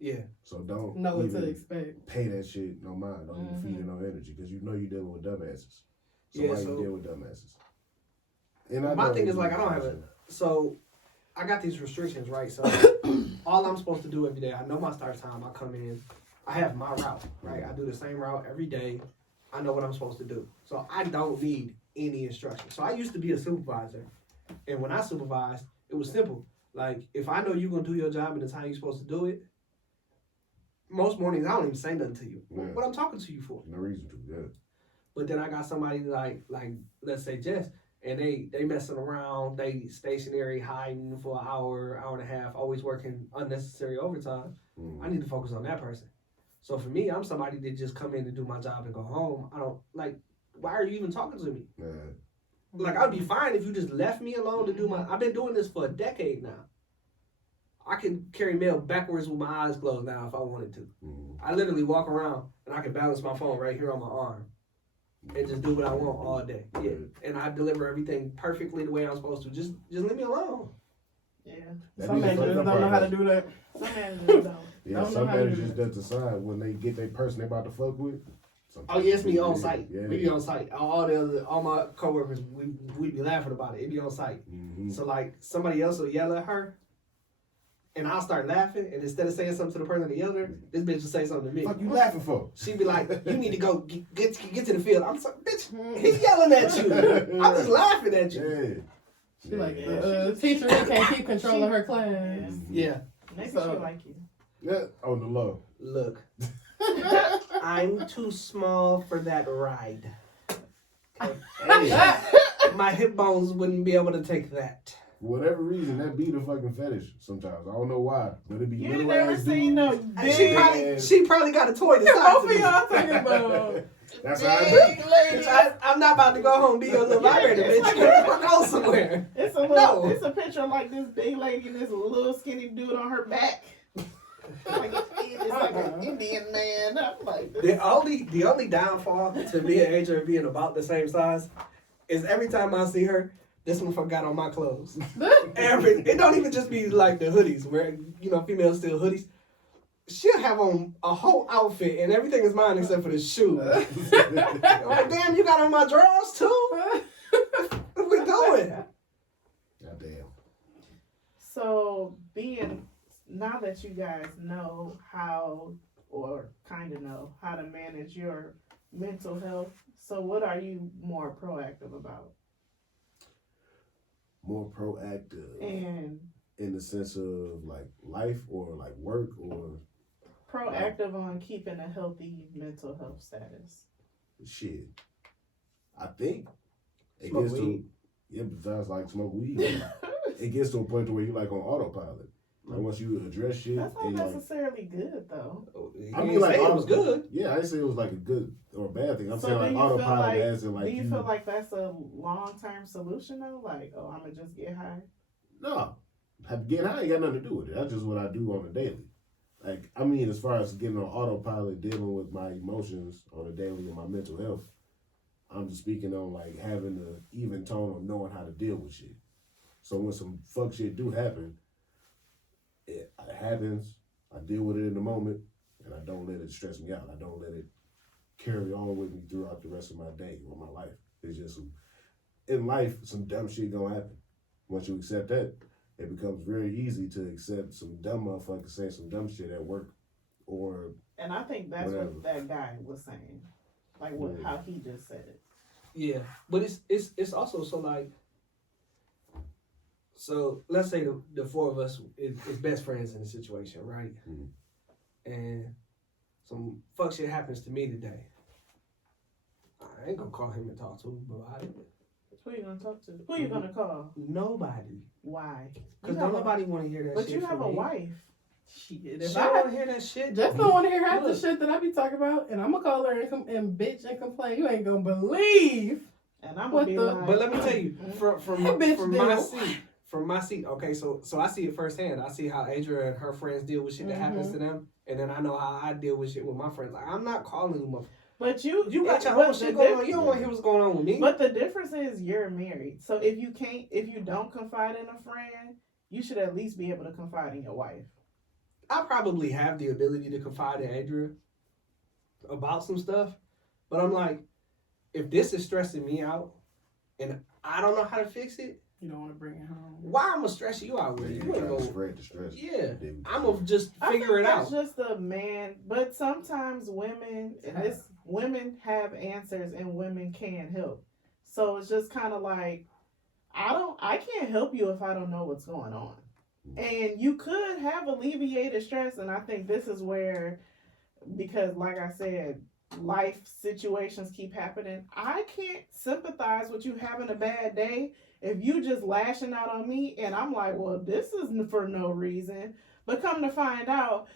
Yeah. So don't Know what even to expect. pay that shit no mind. Don't even feed it no energy because you know you're dealing with dumbasses. So Yeah, why so- you deal with dumbasses? And My thing is, like, I don't have it. So I got these restrictions, right? So all I'm supposed to do every day, I know my start time. I come in, I have my route, right? I do the same route every day. I know what I'm supposed to do. So I don't need any instruction. So I used to be a supervisor. And when I supervised, it was simple. Like, if I know you're going to do your job in the time you're supposed to do it, most mornings I don't even say nothing to you. Yeah. What I'm talking to you for? No reason to, yeah. But then I got somebody like let's say Jess, and they messing around, they stationary, hiding for an hour and a half, always working unnecessary overtime. Mm-hmm. I need to focus on that person. So for me, I'm somebody that just come in to do my job and go home. I don't like. Why are you even talking to me? Yeah. Like, I'd be fine if you just left me alone to do my. I've been doing this for a decade now. I can carry mail backwards with my eyes closed now if I wanted to. I literally walk around and I can balance my phone right here on my arm and just do what I want all day. Yeah, and I deliver everything perfectly the way I'm supposed to. Just leave me alone. Yeah. Some managers don't know how to do that. Some managers don't. Yeah, Don't some know how to do managers just decide when they get their person they about to fuck with. Oh yes, me on site. Yeah. We be on site. All my coworkers, we be laughing about it. It be on site. Mm-hmm. So like somebody else will yell at her, and I'll start laughing. And instead of saying something to the person that yelled at her, this bitch will say something to me. Fuck you laughing for? She'd be like, "You need to go get to the field." I'm like, "Bitch, he's yelling at you. I'm just laughing at you." Yeah. She like Yeah. the teacher who can't keep control of her class. Yeah. Maybe So- she like you. Yeah, on the low. Look, I'm too small for that ride. Hey, My hip bones wouldn't be able to take that. for whatever reason, that be the fucking fetish sometimes. I don't know why, but it be You little ain't never ass seen no dudes. big, She probably got a toy the size Both of of me. y'all talking about. That's how I big do. lady. I'm not about to go home and be your little vibrator, It's bitch. like- Go somewhere. It's a little, No. it's a picture of like this big lady and this little skinny dude on her back. Like, it's like an Indian man. I'm like, The only downfall to me and Adrian being about the same size is every time I see her, this one forgot on my clothes. It don't even just be like the hoodies where females steal hoodies. She'll have on a whole outfit and everything is mine except for the shoes. I'm like, damn, you got on my drawers too? What we doing? Goddamn. so now that you guys know how, or kind of know how to manage your mental health, so what are you more proactive about? More proactive And in the sense of like life or like work or proactive on keeping a healthy mental health status. shit. I think it Smoke gets to weed. besides like smoke weed. It gets to a point to where you're like on autopilot. Like once you address shit, That's not and you're like, necessarily good though. I mean, like it was good. Yeah, I didn't say it was like a good or a bad thing. I'm So saying do like you feel autopilot like- as in like Do you feel like that's a long-term solution though? Like, oh, I'm gonna just get high? no, getting high ain't got nothing to do with it. That's just what I do on a daily. Like, I mean, as far as getting on autopilot, dealing with my emotions on a daily and my mental health, I'm just speaking on like having an even tone of knowing how to deal with shit. So when some fuck shit do happen, it happens. I deal with it in the moment, and I don't let it stress me out. I don't let it carry on with me throughout the rest of my day or my life. It's just in life, some dumb shit gonna happen. Once you accept that, it becomes very easy to accept some dumb motherfucker saying some dumb shit at work or And I think that's Whatever. what that guy was saying. Like how he just said it. Yeah, but it's also so like, so let's say the four of us is best friends in the situation, right? Mhm. And some fuck shit happens to me today. I ain't gonna call him and talk to him about it. Who you gonna talk to? Who you gonna call? Nobody, Why? because You have nobody want to hear that. But shit you have from a me. wife. Shit, She if don't I want to hear that shit. just don't want to hear half the Look. shit that I be talking about, and I'm gonna call her and bitch and complain. You ain't gonna believe. And I'm What gonna be the- like, But let me tell you, from That bitch from my did. seat, from my seat. Okay, so I see it firsthand. I see how Adria and her friends deal with shit that happens to them, and then I know how I deal with shit with my friends. Like I'm not calling you. but you You got your but own the shit going on. diff- You don't want to hear what's going on with me. But the difference is you're married. So if you don't confide in a friend, you should at least be able to confide in your wife. I probably have the ability to confide in Adria about some stuff, but I'm like, if this is stressing me out, and I don't know how to fix it, You don't want to bring it home. why I'm gonna stress you out with it? you You ain't trying to gonna. spread the stress. Yeah, Then- I'm gonna just I figure think it that's out. just a man, but sometimes women have answers and women can help. So it's just kind of like I can't help you if I don't know what's going on. And you could have alleviated stress, and I think this is where, because like I said, life situations keep happening. I can't sympathize with you having a bad day if you just lashing out on me, and I'm like, well, this is for no reason. But come to find out,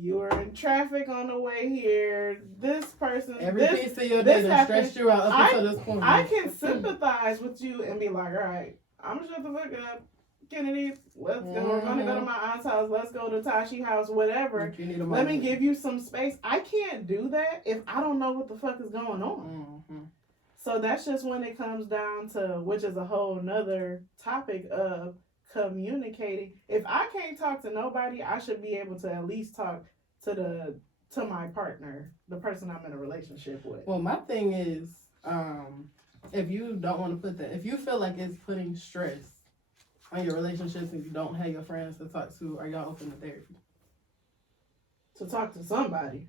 you were in traffic on the way here. This person, Every this, piece of your day this done happened. stressed you out up until this point. I can sympathize with you and be like, all right, I'm gonna shut the fuck up. Kennedy, let's go. We're gonna go to my aunt's house. Let's go to Tashi house. Whatever. You need a Let me moment. give you some space. I can't do that if I don't know what the fuck is going on. Mhm. So that's just when it comes down to, which is a whole nother topic of communicating. If I can't talk to nobody, I should be able to at least talk to my partner, the person I'm in a relationship with. Well, my thing is, if you don't want to put that, if you feel like it's putting stress on your relationships and you don't have your friends to talk to, are y'all open to therapy? To talk to somebody.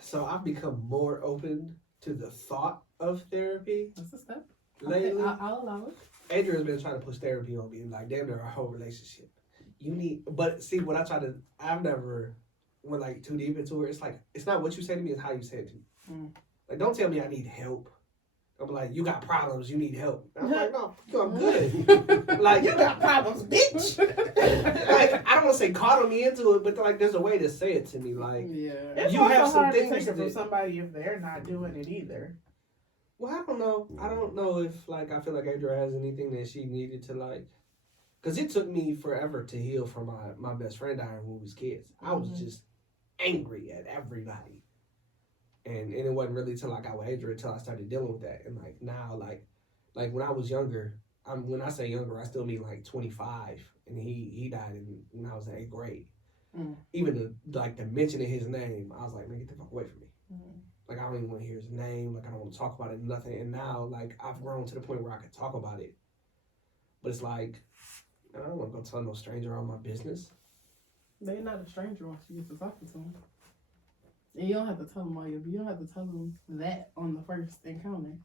So I've become more open to the thought of therapy That's a step. lately. Okay, I'll allow it. Adrian's been trying to push therapy on me, like damn near our whole relationship. You need, but see, what I've never went like too deep into it. It's like it's not what you say to me; it's how you say it to me. Like, don't tell me I need help. I'm like, you got problems, you need help. I'm like, no, I'm good. Like, you got problems, bitch. Like, I don't want to say coddle me into it, but like, there's a way to say it to me. Like, Yeah. It's You also have some hard to things take it from that- somebody if they're not doing it either. well, I don't know. I don't know if like I feel like Adria has anything that she needed to like, because it took me forever to heal from my best friend dying when we was kids. I was just angry at everybody. And it wasn't really till I got with Adria until I started dealing with that. And like now, like when I was younger, when I say younger, I still mean like 25, and he died when I was in 8th grade. Even the mention of his name, I was like, man, get the fuck away from me. Like, I don't even want to hear his name. Like, I don't want to talk about it, nothing. And now, like, I've grown to the point where I can talk about it. But it's like, I don't want to go tell no stranger all my business. They're not a stranger once you get to talking to them. And you don't have to tell them all you don't have to tell them that on the first encounter.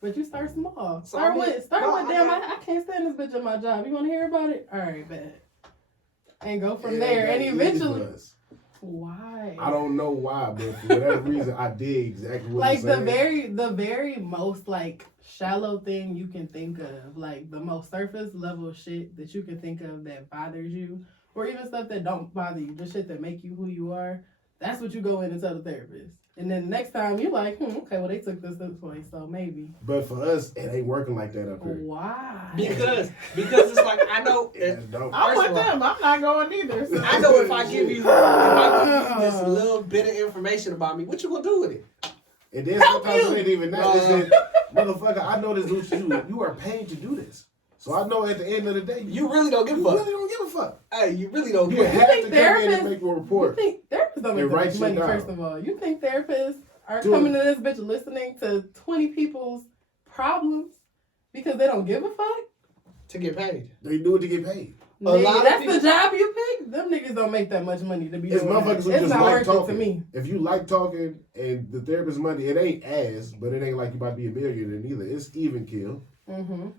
But you start small. So, Start I mean, with damn, I can't stand this bitch at my job. You want to hear about it? All right, bet. And go from there. And eventually, why? I don't know why, but for whatever reason, I did exactly what Like you're saying. the very most like shallow thing you can think of, like the most surface level shit that you can think of that bothers you, or even stuff that don't bother you, just shit that make you who you are. That's what you go in and tell the therapist. And then the next time you're like, okay, well they took this way, so maybe. But for us, it ain't working like that up here. Why? Because it's like, I know. It's dope. I'm First with of all, them. I'm not going either. So. I know if I give you this little bit of information about me, what you gonna do with it? And then Help sometimes you. it ain't even that. It's that, motherfucker, I know this with you. You are paid to do this. So I know at the end of the day, You really don't give a you fuck. really don't give a fuck. Hey, you really don't You give a have fuck. to come in therapists- and make a You report. think therapists don't They make that write much shit money, down. first of all? You think therapists are Dude. coming to this bitch listening to 20 people's problems because they don't give a fuck? To get paid. They do it to get paid. A lot of That's people- the job you pick? Them niggas don't make that much money to be It's doing motherfuckers that. who It's just not like worth talking. it to me. If you like talking and the therapist money, it ain't ass, but it ain't like you about to be a millionaire neither. It's even kill. Mm-hmm.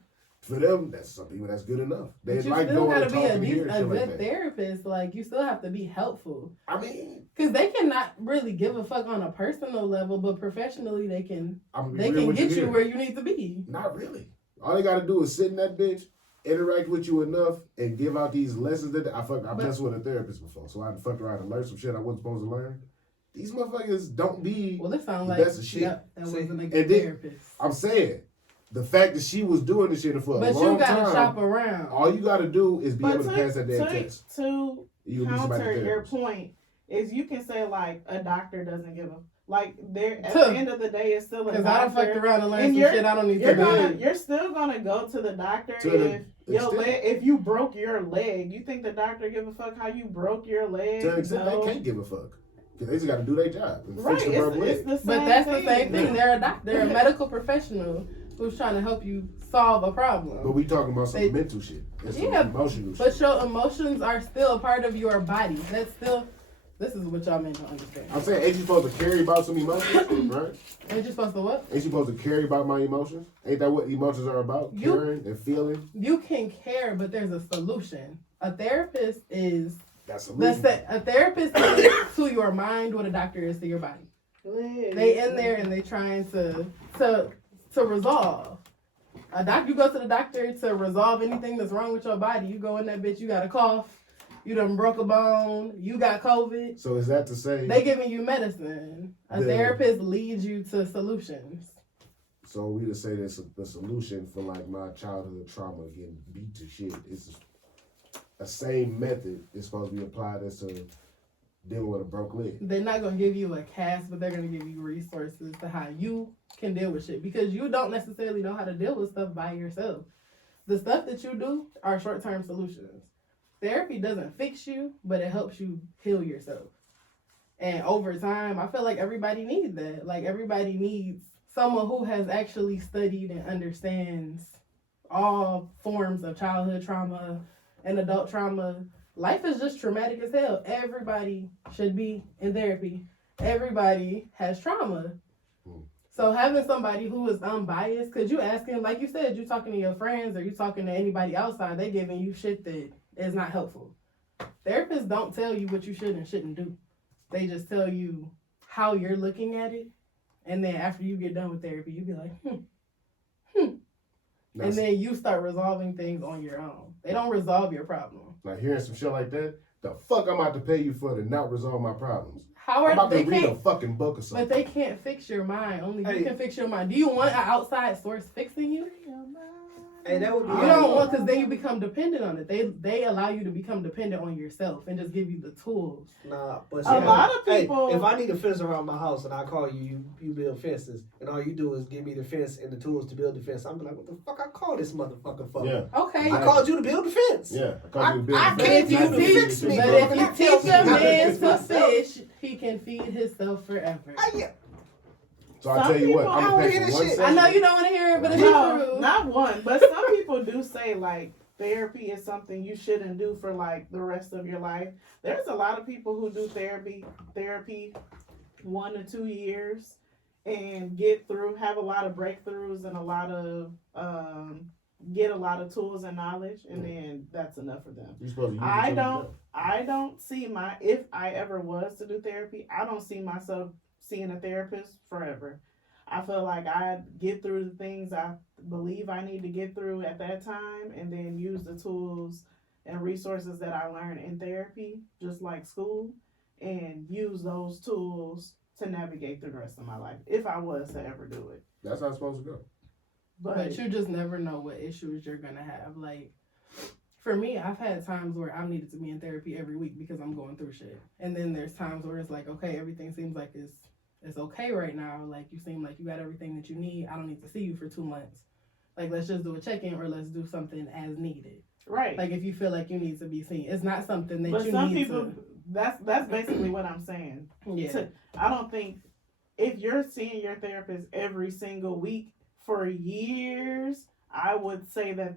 For them, that's some people that's good enough. They But you like still going gotta and be talking here and a shit like good that. therapist. Like, you still have to be helpful. I mean, Because they cannot really give a fuck on a personal level, but professionally they can I'm they can get you where you need to be. Not really. All they gotta do is sit in that bitch, interact with you enough, and give out these lessons that I messed with a therapist before, so I fucked around and learned some shit I wasn't supposed to learn. These motherfuckers don't be. Well, this sounds The like best of shit. yep, that See, wasn't a and good then- therapist. I'm saying the fact that she was doing this shit for a But long you gotta time. shop around. All you gotta do is be But able to pass that damn test. to You can be somebody's counter your therapist. point is you can say like a doctor doesn't give a like there at Tuh. the end of the day it's still a Because I done fucked doctor. around and learned And some you're- shit I don't need You're to gonna do. you're still gonna go to the doctor To the if your extent- leg if you broke your leg. You think the doctor give a fuck how you broke your leg? To an extent, No. they can't give a fuck. Because they just gotta do their job and Right, fix the broke it's leg. the same But that's the thing. same thing. They're a doctor. They're a medical professional who's trying to help you solve a But problem. we talking about some They- mental shit. It's some Yeah, emotional But shit. your emotions are still a part of your body. That's still. This is what y'all meant to understand. I'm saying, ain't you supposed to carry about some emotions, right? Ain't you supposed to what? Ain't you supposed to carry about my emotions? Ain't that what emotions are about? You- Caring and feeling? You can care, but there's a solution. A therapist is That's a a therapist is to your mind what a doctor is to your body. They in there and they trying to resolve. You go to the doctor to resolve anything that's wrong with your body. You go in that bitch, you got a cough, you done broke a bone, you got COVID. So is that to say? They giving you medicine. A The- therapist leads you to solutions. So we to say that the solution for like my childhood trauma getting beat to shit is a same method is supposed to be applied as to dealing with a broke leg. They're not gonna give you a cast, but they're gonna give you resources to how you can deal with shit because you don't necessarily know how to deal with stuff by yourself. The stuff that you do are short-term solutions. Therapy doesn't fix you, but it helps you heal yourself. And over time, I feel like everybody needs that. Like everybody needs someone who has actually studied and understands all forms of childhood trauma and adult trauma. Life is just traumatic as hell. Everybody should be in therapy. Everybody has trauma. So having somebody who is unbiased, because you asking, like you said, you talking to your friends or you talking to anybody outside, they giving you shit that is not helpful. Therapists don't tell you what you should and shouldn't do. They just tell you how you're looking at it. And then after you get done with therapy, you be like, And then you start resolving things on your own. They don't resolve your problem. Like hearing some shit like that, the fuck I'm about to pay you for to not resolve my problems. How I'm are about they to read a can't, fucking book or something. but they can't fix your mind. Only Hey. you can fix your mind. Do you want an outside source fixing you? Hey, that would be. You don't want, because then you become dependent on it. They allow you to become dependent on yourself and just give you the tools. Nah, but A lot of hey, people- if I need a fence around my house and I call you, you build fences, and all you do is give me the fence and the tools to build the fence, I'm like, what the fuck I call this motherfucker for? Yeah, Okay. I called you to build the fence. yeah. I called you to build I a But can't if you fence, not to teach, fix me, build but a if fence. you That teach tells a me how to man fix to myself. fish, he can feed himself forever. So I tell you what, Some I'm people- gonna I pay don't for hear one that shit. I session. know you don't want to hear it, but it's No, true. not one. But some people do say like therapy is something you shouldn't do for like the rest of your life. There's a lot of people who do therapy 1 to 2 years and have a lot of breakthroughs and a lot of get a lot of tools and knowledge, and then that's enough for them. You supposed to use I it till don't- you I don't see if I ever was to do therapy, I don't see myself seeing a therapist forever. I feel like I get through the things I believe I need to get through at that time, and then use the tools and resources that I learned in therapy, just like school, and use those tools to navigate through the rest of my life if I was to ever do it. That's how it's supposed to go. But you just never know what issues you're gonna have. Like, for me, I've had times where I've needed to be in therapy every week because I'm going through shit. And then there's times where it's like, okay, everything seems like it's okay right now. Like, you seem like you got everything that you need. I don't need to see you for 2 months. Like, let's just do a check-in or let's do something as needed. right. Like, if you feel like you need to be seen, it's not something that But you some need people, that's basically what I'm saying. to. Yeah. to- I don't think if you're seeing your therapist every single week for years, I would say that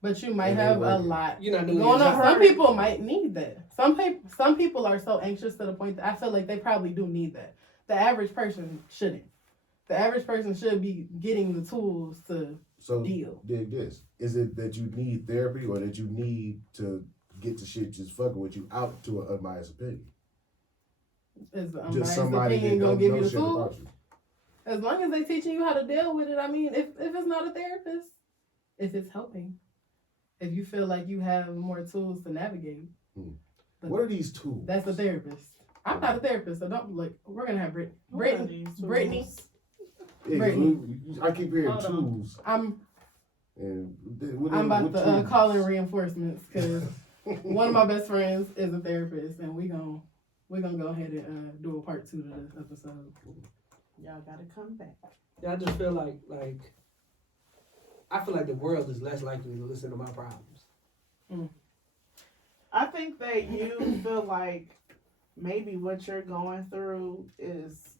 But you might And they have a working. lot You're not doing going your on. job. Some people might need that. Some people are so anxious to the point that I feel like they probably do need that. The average person shouldn't. The average person should be getting the tools to So deal. dig this. Is it that you need therapy or that you need to get the shit just fucking with you out to an unbiased opinion? Is the Just unbiased somebody opinion that gonna don't give know you the shit about tools? you. As long as they teaching you how to deal with it. I mean, if it's not a therapist, if it's helping, if you feel like you have more tools to navigate, but What are these tools? that's a therapist. I'm not a therapist, so don't look. We're gonna have what are these Brittany. tools? Yeah, 'cause Brittany. I keep hearing Hold on. tools. I'm And I'm about what to tools? call in reinforcements because one of my best friends is a therapist, and we're gonna go ahead and do a part 2 to this episode. Y'all gotta come back. Yeah, I just feel like I feel like the world is less likely to listen to my problems. I think that you feel like maybe what you're going through is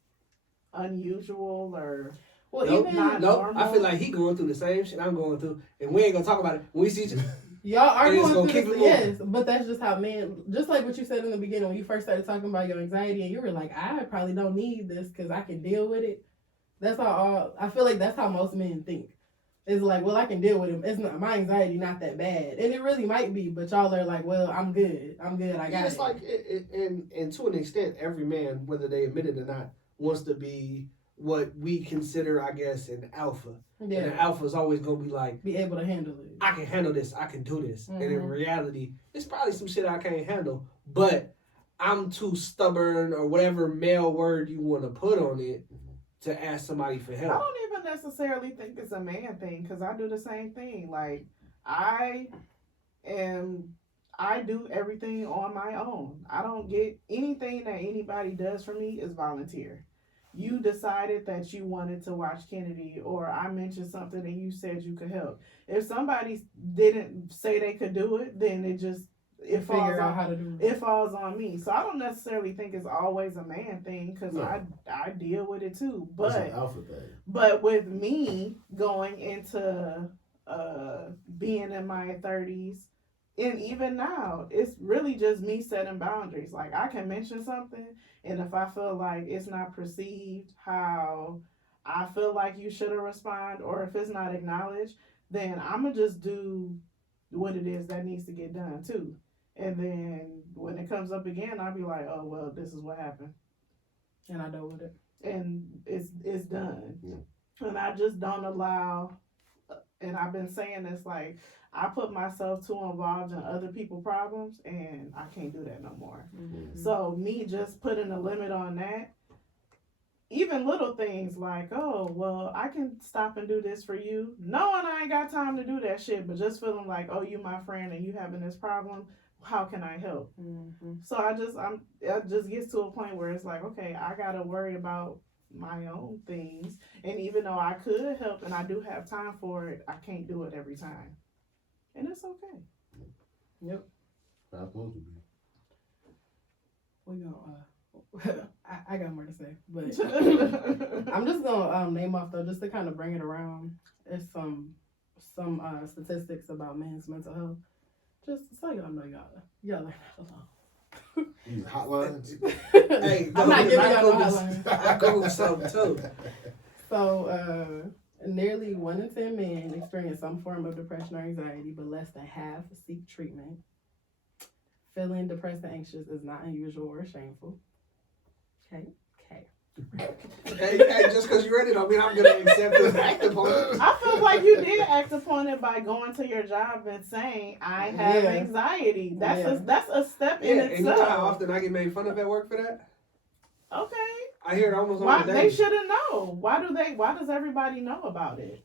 unusual or Well, Nope, even not Nope, normal. I feel like he going through the same shit I'm going through, and we ain't gonna talk about it. When we see each y'all are And it's going gonna through keep this, it moving. yes, but that's just how men. Just like what you said in the beginning when you first started talking about your anxiety, and you were like, I probably don't need this because I can deal with it. That's how I feel like that's how most men think. It's like, well, I can deal with it. It's not my anxiety, not that bad, and it really might be. But y'all are like, well, I'm good. I got yeah, it's it. like, and to an extent, every man, whether they admit it or not, wants to be what we consider, I guess, an alpha. And an Yeah, alpha is always gonna be like, be able to handle it. I can handle this, I can do this. And in Mhm. reality, it's probably some shit I can't handle, but I'm too stubborn or whatever male word you want to put on it to ask somebody for I help. don't even necessarily think it's a man thing because I do the same thing. Like I am I do everything on my own. I don't get anything that anybody does for me is volunteer. You decided that you wanted to watch Kennedy, or I mentioned something and you said you could help. If somebody didn't say they could do it, then it falls Figure out on how to do it falls on me. So I don't necessarily think it's always a man thing because No. I deal with it too. That's But an alpha thing. but with me going into being in my 30s, and even now, it's really just me setting boundaries. Like, I can mention something, and if I feel like it's not perceived how I feel like you should have responded, or if it's not acknowledged, then I'm going to just do what it is that needs to get done, too. And then when it comes up again, I'll be like, oh, well, this is what happened. And I dealt with it. And it's done. Yeah. And I just don't allow, and I've been saying this, like, I put myself too involved in other people's problems, and I can't do that no more. Mm-hmm. So me just putting a limit on that, even little things like, oh, well, I can stop and do this for you, knowing I ain't got time to do that shit, but just feeling like, oh, you my friend and you having this problem, how can I help? Mm-hmm. So it just gets to a point where it's like, okay, I gotta worry about my own things, and even though I could help and I do have time for it, I can't do it every time, and it's okay. Yep. Not supposed to be. We gonna. I got more to say, but I'm just gonna name off though, just to kind of bring it around. It's some statistics about men's mental health. Just so y'all know y'all learn that alone. These hotlines. Hey, I'm not giving y'all no I hotline. Googled something too. So, nearly 1 in 10 men experience some form of depression or anxiety, but less than half seek treatment. Feeling depressed and anxious is not unusual or shameful. Okay. Hey, just because you read it don't mean I'm gonna accept it and act upon it. I feel like you did act upon it by going to your job and saying, I have Yeah. anxiety. That's Yeah. that's a step in Yeah, and you know how itself. often I get made fun of at work for that? Okay. I hear it almost Why on the they day. shouldn't know? Why does everybody know about it?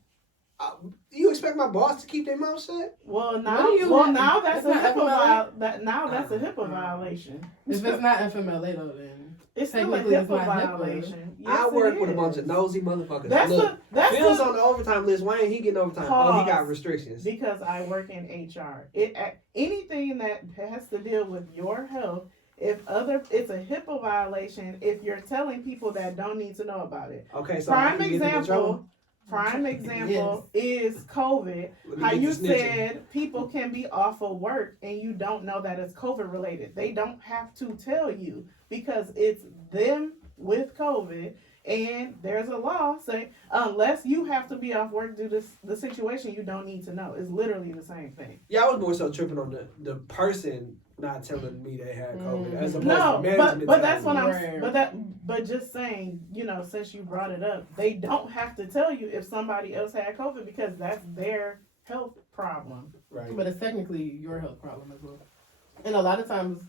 You expect my boss to keep their mouth shut? Well, now, What do you mean? now that's a It's not HIPAA FMLA? that's a HIPAA violation. If it's not FMLA though, then It's still a technically it's HIPAA not HIPAA. violation. I Yes, work it with a bunch is. of nosy motherfuckers. That's Look, that's Phil's the, on the overtime list. Why ain't he getting overtime? Oh, he got Pause. restrictions. because I work in HR. Anything that has to deal with your health, it's a HIPAA violation if you're telling people that don't need to know about it. Okay, so I Prime can get them in trouble. example is COVID. Let me How get you the snitching. said people can be off of work and you don't know that it's COVID related. They don't have to tell you because it's them with COVID, and there's a law saying unless you have to be off work due to the situation, you don't need to know. It's literally the same thing. Yeah, I was more so tripping on the person not telling me they had COVID as opposed No, to management. but that's what telling me. I'm. But just saying, since you brought it up, they don't have to tell you if somebody else had COVID because that's their health problem. Right. but it's technically your health problem as well. And a lot of times,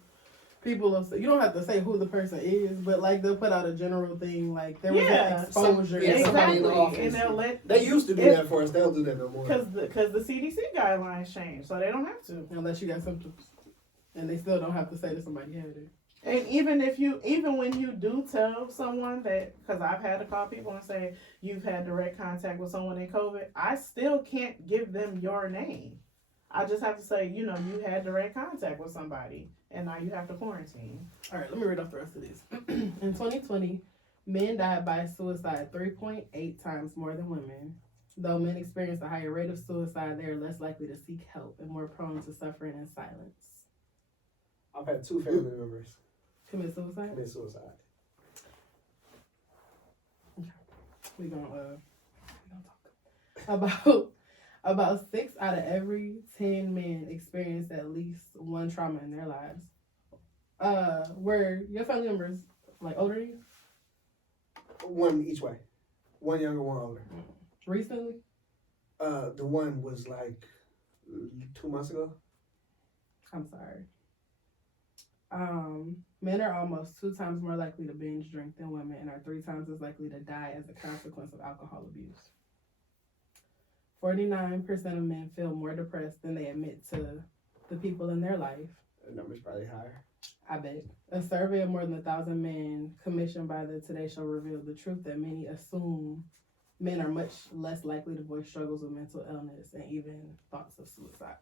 people will say, you don't have to say who the person is, but like they'll put out a general thing like there was Yeah. an exposure. Yeah, somebody in the exactly, office. and they'll let They used to do If- that for us. They don't do that no more. because the CDC guidelines change, so they don't have to. Unless you got symptoms, and they still don't have to say that somebody had it. And even when you do tell someone that, because I've had to call people and say you've had direct contact with someone in COVID, I still can't give them your name. I just have to say, you had direct contact with somebody, and now you have to quarantine. All right, let me read off the rest of these. In 2020, men died by suicide 3.8 times more than women. Though men experience a higher rate of suicide, they are less likely to seek help and more prone to suffering in silence. I've had 2 family members Commit suicide? commit suicide. We gonna talk about 6 out of every 10 men experience at least one trauma in their lives. Were your family members like older than you? One each way. One younger, one older. Recently? The one was like 2 months ago. I'm sorry. Men are almost 2 times more likely to binge drink than women and are 3 times as likely to die as a consequence of alcohol abuse. 49% of men feel more depressed than they admit to the people in their life. The number's probably higher. I bet. A survey of more than 1,000 men commissioned by the Today Show revealed the truth that many assume men are much less likely to voice struggles with mental illness and even thoughts of suicide.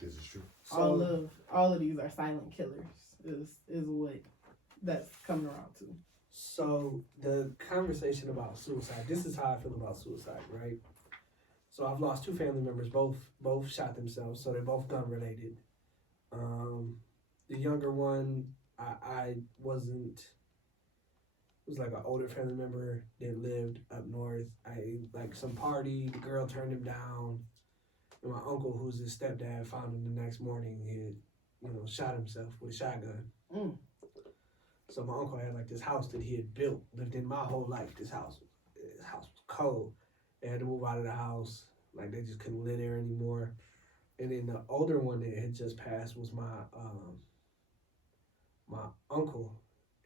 This is true. All of these are silent killers. Is what that's coming around to. So the conversation about suicide. This is how I feel about suicide, right? So I've lost 2 family members. Both shot themselves. So they're both gun related. The younger one, I wasn't. It was like an older family member that lived up north. Like some party. The girl turned him down. And my uncle, who's his stepdad, found him the next morning. He had, shot himself with a shotgun. Mm. So my uncle had like this house that he had built, lived in my whole life. This house was cold. They had to move out of the house. Like they just couldn't live there anymore. And then the older one that had just passed was my uncle.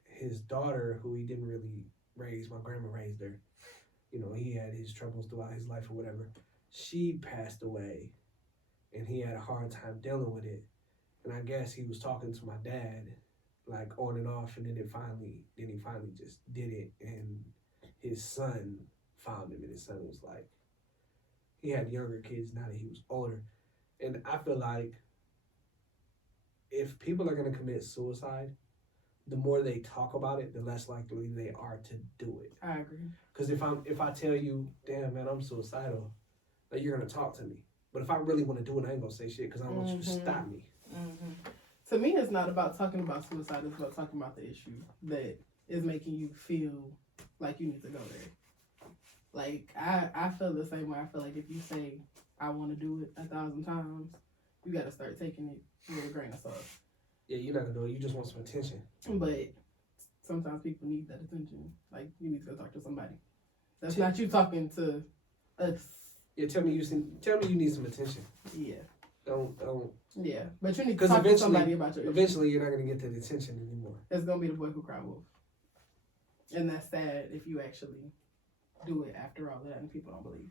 His daughter, who he didn't really raise, my grandma raised her. He had his troubles throughout his life or whatever. She passed away, and he had a hard time dealing with it. And I guess he was talking to my dad, like on and off, and then he finally just did it. And his son found him, and his son was like, he had younger kids now that he was older. And I feel like if people are going to commit suicide, the more they talk about it, the less likely they are to do it. I agree. Because if I tell you, damn man, I'm suicidal, like you're going to talk to me. But if I really want to do it, I ain't going to say shit because I don't want you to stop me. Mm-hmm. To me, it's not about talking about suicide. It's about talking about the issue that is making you feel like you need to go there. Like, I feel the same way. I feel like if you say, I want to do it 1,000 times, you got to start taking it with a grain of salt. Yeah, you're not going to do it. You just want some attention. But sometimes people need that attention. Like, you need to go talk to somebody. That's not you talking to us. Yeah, tell me you need some attention. Yeah. Don't. Yeah, but you need to talk to somebody about your issue. Eventually, you're not going to get that attention anymore. It's going to be the boy who cried wolf. And that's sad if you actually do it after all that and people don't believe.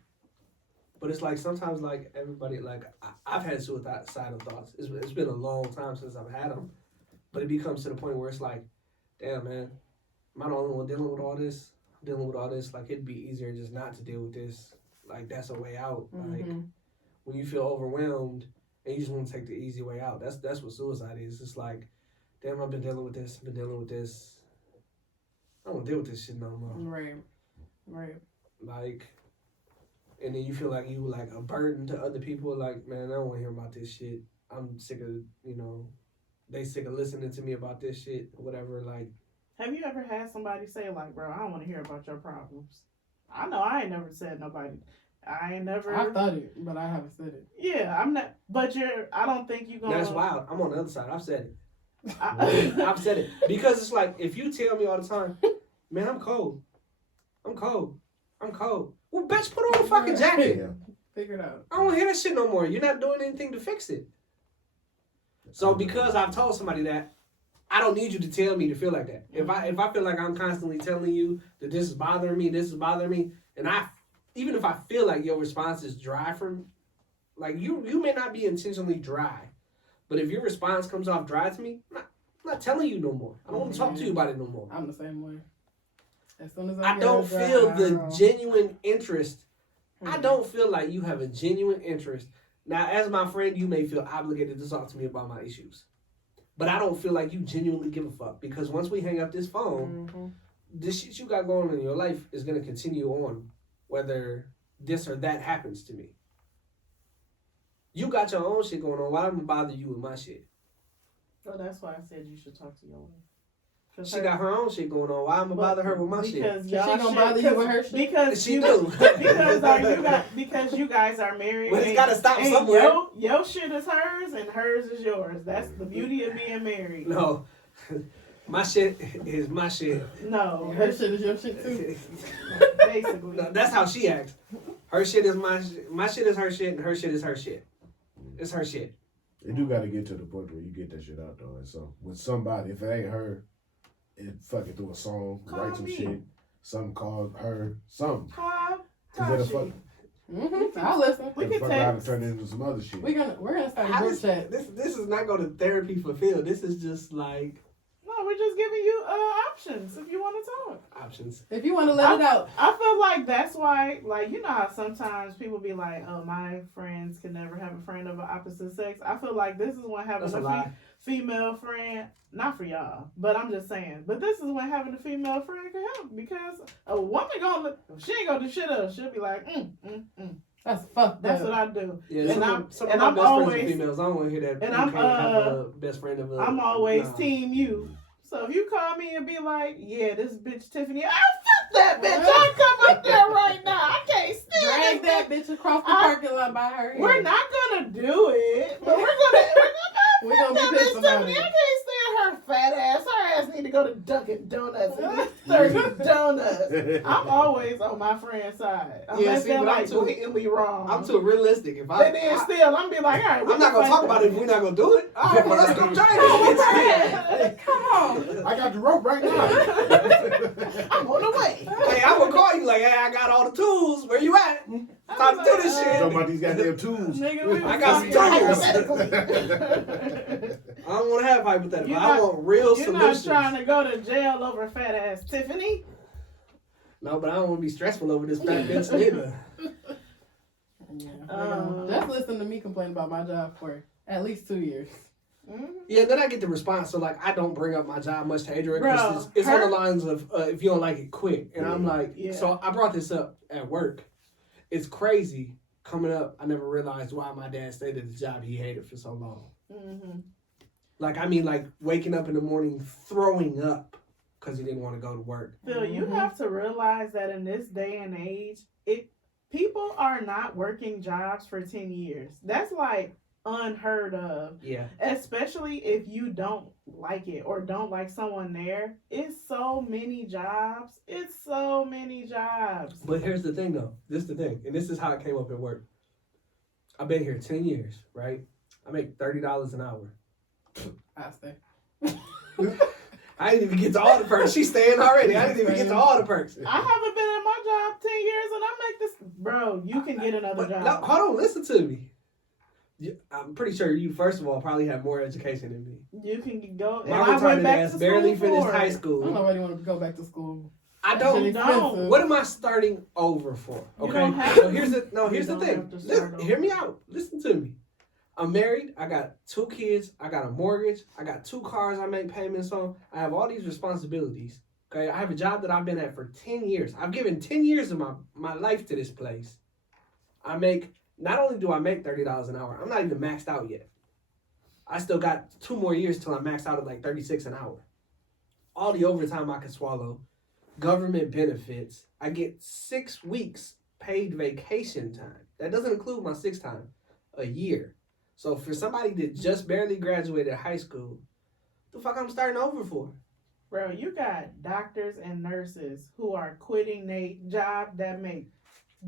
But it's like sometimes, like everybody, like I've had suicidal thoughts. It's been a long time since I've had them, but it becomes to the point where it's like, damn man, am I the only one dealing with all this? I'm dealing with all this. Like it'd be easier just not to deal with this. Like that's a way out. Mm-hmm. Like when you feel overwhelmed and you just want to take the easy way out. That's what suicide is. It's like, damn, I've been dealing with this. I don't want to deal with this shit no more. Right. Like. And then you feel like you like a burden to other people. Like, man, I don't want to hear about this shit. I'm sick of, they sick of listening to me about this shit or whatever. Like, have you ever had somebody say like, bro, I don't want to hear about your problems? I know I ain't never said nobody. I thought it, but I haven't said it. Yeah, I'm not. But I don't think you gonna. That's wild. I'm on the other side. I've said it. I've said it because it's like if you tell me all the time, man, I'm cold. Well, bitch, put on a fucking jacket. Yeah. Figure it out. I don't want to hear that shit no more. You're not doing anything to fix it. So because I've told somebody that, I don't need you to tell me to feel like that. If I feel like I'm constantly telling you that this is bothering me, and even if I feel like your response is dry from, like you may not be intentionally dry, but if your response comes off dry to me, I'm not telling you no more. I don't want to talk to you about it no more. I'm the same way. As soon as I don't feel the genuine interest. I don't feel like you have a genuine interest. Now, as my friend, you may feel obligated to talk to me about my issues. But I don't feel like you genuinely give a fuck. Because once we hang up this phone, this shit you got going on in your life is going to continue on. Whether this or that happens to me. You got your own shit going on. Why am I going to bother you with my shit? So that's why I said you should talk to your wife. She got her own shit going on. Why am I bother her with my shit? Because she gonna bother you with her shit? Because she do. Because you guys are married. Well, it's got to stop somewhere. Your shit is hers and hers is yours. That's the beauty of being married. No. My shit is my shit. No. Her shit is your shit too. Basically. No, that's how she acts. Her shit is my shit. My shit is her shit and her shit is her shit. It's her shit. It do got to get to the point where you get that shit out though. And so with somebody, if it ain't her, it fucking through a song, write some shit, something called her, something. Call Is that a Tashi. I'll listen. We can fuck around and text. turn it into some other shit. We're gonna start a I group just- chat. This is not going to therapy fulfill. This is just like No, we're just giving you options if you want to talk. options. If you want to let it out, I feel like that's why, like, you know how sometimes people be like, oh, my friends can never have a friend of an opposite sex. I feel like this is when having That's a a lie. female friend, not for y'all, but I'm just saying, but this is when having a female friend can help, because a woman she ain't gonna do shit else. She'll be like, that's fucked that's up. what I do. Yeah, And some I'm of my best friends are always- females. I don't want to hear that. and you I'm, can't have a best friend of a. I'm always nah. team you. So if you call me and be like, yeah, this bitch Tiffany, fuck that bitch. I'll come up there right now. I can't stand Drag that bitch across the parking lot by her head. We're not gonna do it, but we're gonna be pissed about Tiffany. it. I can't stand her fat ass. Her ass need to go to Dunkin' Donuts and get 30 donuts. I'm always on my friend's side. Unless see, they're but I'm like too- blatantly wrong. I'm too realistic. If I, But then still, I'm be like, all right, I'm not gonna talk about it if we're not gonna do it. All right, well, let's go try it. Come on. I got the rope right now. I'm on the way. Hey, I will call you like, hey, I got all the tools. Where you at? Time to do this Talking shit. about these goddamn tools. Nigga, we I was got some talking tools. hypothetically. I don't want to have hypothetical. You're I not- want real You're solutions. not trying to go to jail over fat ass Tiffany. No, but I don't want to be stressful over this fat bitch neither. Just listen to me complain about my job for at least 2 years. Yeah, then I get the response. So, like, I don't bring up my job much to Adrian Bro, because it's on her- the lines of if you don't like it, quit. And I'm like, Yeah. so I brought this up at work. It's crazy. Coming up, I never realized why my dad stayed at the job he hated for so long. Mm-hmm. Like, I mean, like, waking up in the morning throwing up because he didn't want to go to work. Phil, you have to realize that in this day and age, people are not working jobs for 10 years. That's like unheard of. Yeah. Especially if you don't like it or don't like someone there. It's so many jobs. It's so many jobs. But here's the thing, though. This is the thing. And this is how it came up at work. I've been here 10 years, right? I make $30 an hour. I stay. I didn't even get to all the perks. She's staying already. I didn't even get to all the perks. I haven't been at my job 10 years and I make this. Bro, you can get another But job. no, hold on, listen to me. I'm pretty sure you, first of all, probably have more education than me. You can go. And My I went retarded back ass to barely school finished for high it. I don't school. nobody want to go back to school. I That don't. shit don't. expensive. What am I starting over for? You Okay. don't have So to. here's the You here's the don't thing. have to start Listen, over. hear me out. Listen to me. I'm married. I got 2 kids. I got a mortgage. I got 2 cars I make payments on. I have all these responsibilities. Okay. I have a job that I've been at for 10 years. I've given 10 years of my life to this place. Not only do I make $30 an hour, I'm not even maxed out yet. I still got 2 more years till I'm maxed out at like 36 an hour. All the overtime I can swallow, government benefits. I get 6 weeks paid vacation time. That doesn't include my 6 time a year. So for somebody that just barely graduated high school, the fuck I'm starting over for? Bro, you got doctors and nurses who are quitting their job that make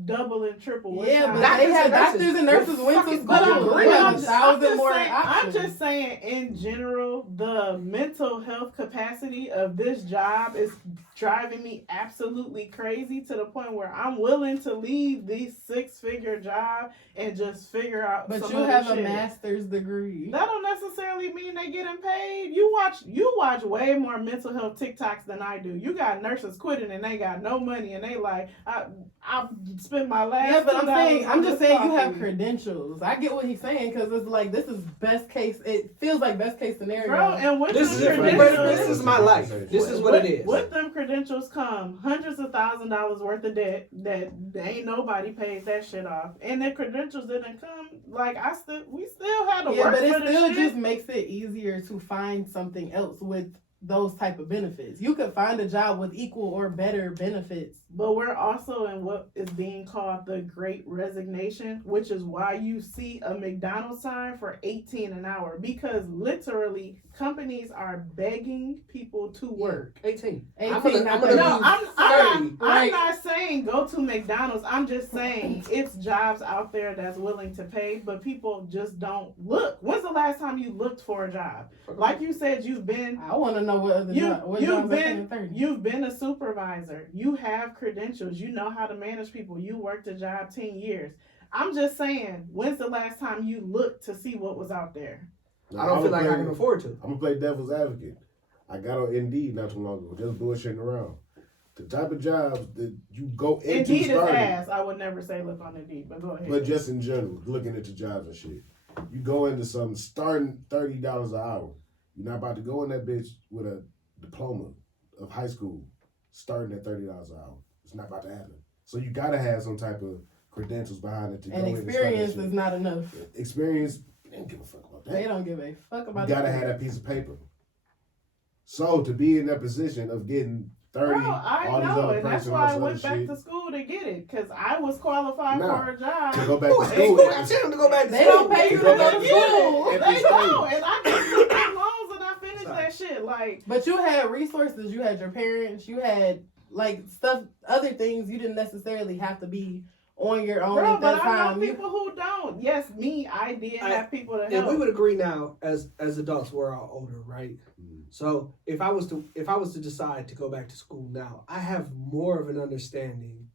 double and triple. what Yeah, time. but Doctors they had and nurses. doctors and nurses went to Fucking school. good They grief. have I'm 1,000 more I'm options. just saying, in general, the mental health capacity of this job is driving me absolutely crazy to the point where I'm willing to leave this 6-figure job and just figure out. But some you other have a shit. master's degree. That don't necessarily mean they getting paid. You watch way more mental health TikToks than I do. You got nurses quitting and they got no money and they like I spent my last. Yeah, but $2 I'm on just this saying you have coffee. credentials. I get what he's saying because it's like this is best case. It feels like best case scenario. Bro, and with This them is it. credentials, This is my life. This is what it is. With them credentials come hundreds of $1,000s worth of debt that ain't nobody pays that shit off, and the credentials didn't come. Like we still had to Yeah, work but it for the still shit. just makes it easier to find something else with those type of benefits. You could find a job with equal or better benefits. But we're also in what is being called the Great Resignation, which is why you see a McDonald's sign for $18 an hour, because literally companies are begging people to work. 18. 18, I'm gonna not leave thirty. No, I'm Right. not saying go to McDonald's. I'm just saying it's jobs out there that's willing to pay, but people just don't look. When's the last time you looked for a job? Like you said, you've been. I want to know know what other job. What jobs are paying 30? You've been a supervisor. You have credentials. You know how to manage people. You worked a job 10 years. I'm just saying, when's the last time you looked to see what was out there? I don't feel like I can afford to. I'm gonna play devil's advocate. I got on Indeed not too long ago, just bullshitting around. The type of jobs that you go into Indeed is starting, ass. I would never say look on Indeed, but go ahead. but just in general, looking into jobs and shit. You go into something starting $30 an hour. You're not about to go in that bitch with a diploma of high school starting at $30 an hour. It's not about to happen. So you gotta have some type of credentials behind it to And go in and start that experience shit. is not enough. Experience, they don't give a fuck about that. They don't give a fuck about You gotta it. have that piece of paper. So to be in that position of getting 30, Bro, I all these know, other and that's perks and why all I this went other back shit, to school to get it, because I was qualified Nah. for a job. to go back Who to got school. him to go back to They school? don't pay you to Go go back to to school. At They this don't, age. and I just took out loans and I finished Sorry. that shit. Like, But you had resources. You had your parents. You had like stuff, other things. You didn't necessarily have to be on your own bro, at that but I know time. people who don't. Yes, me, I did have people to And help. we would agree now, as adults, we're all older, right? Mm. So if I was to decide to go back to school now, I have more of an understanding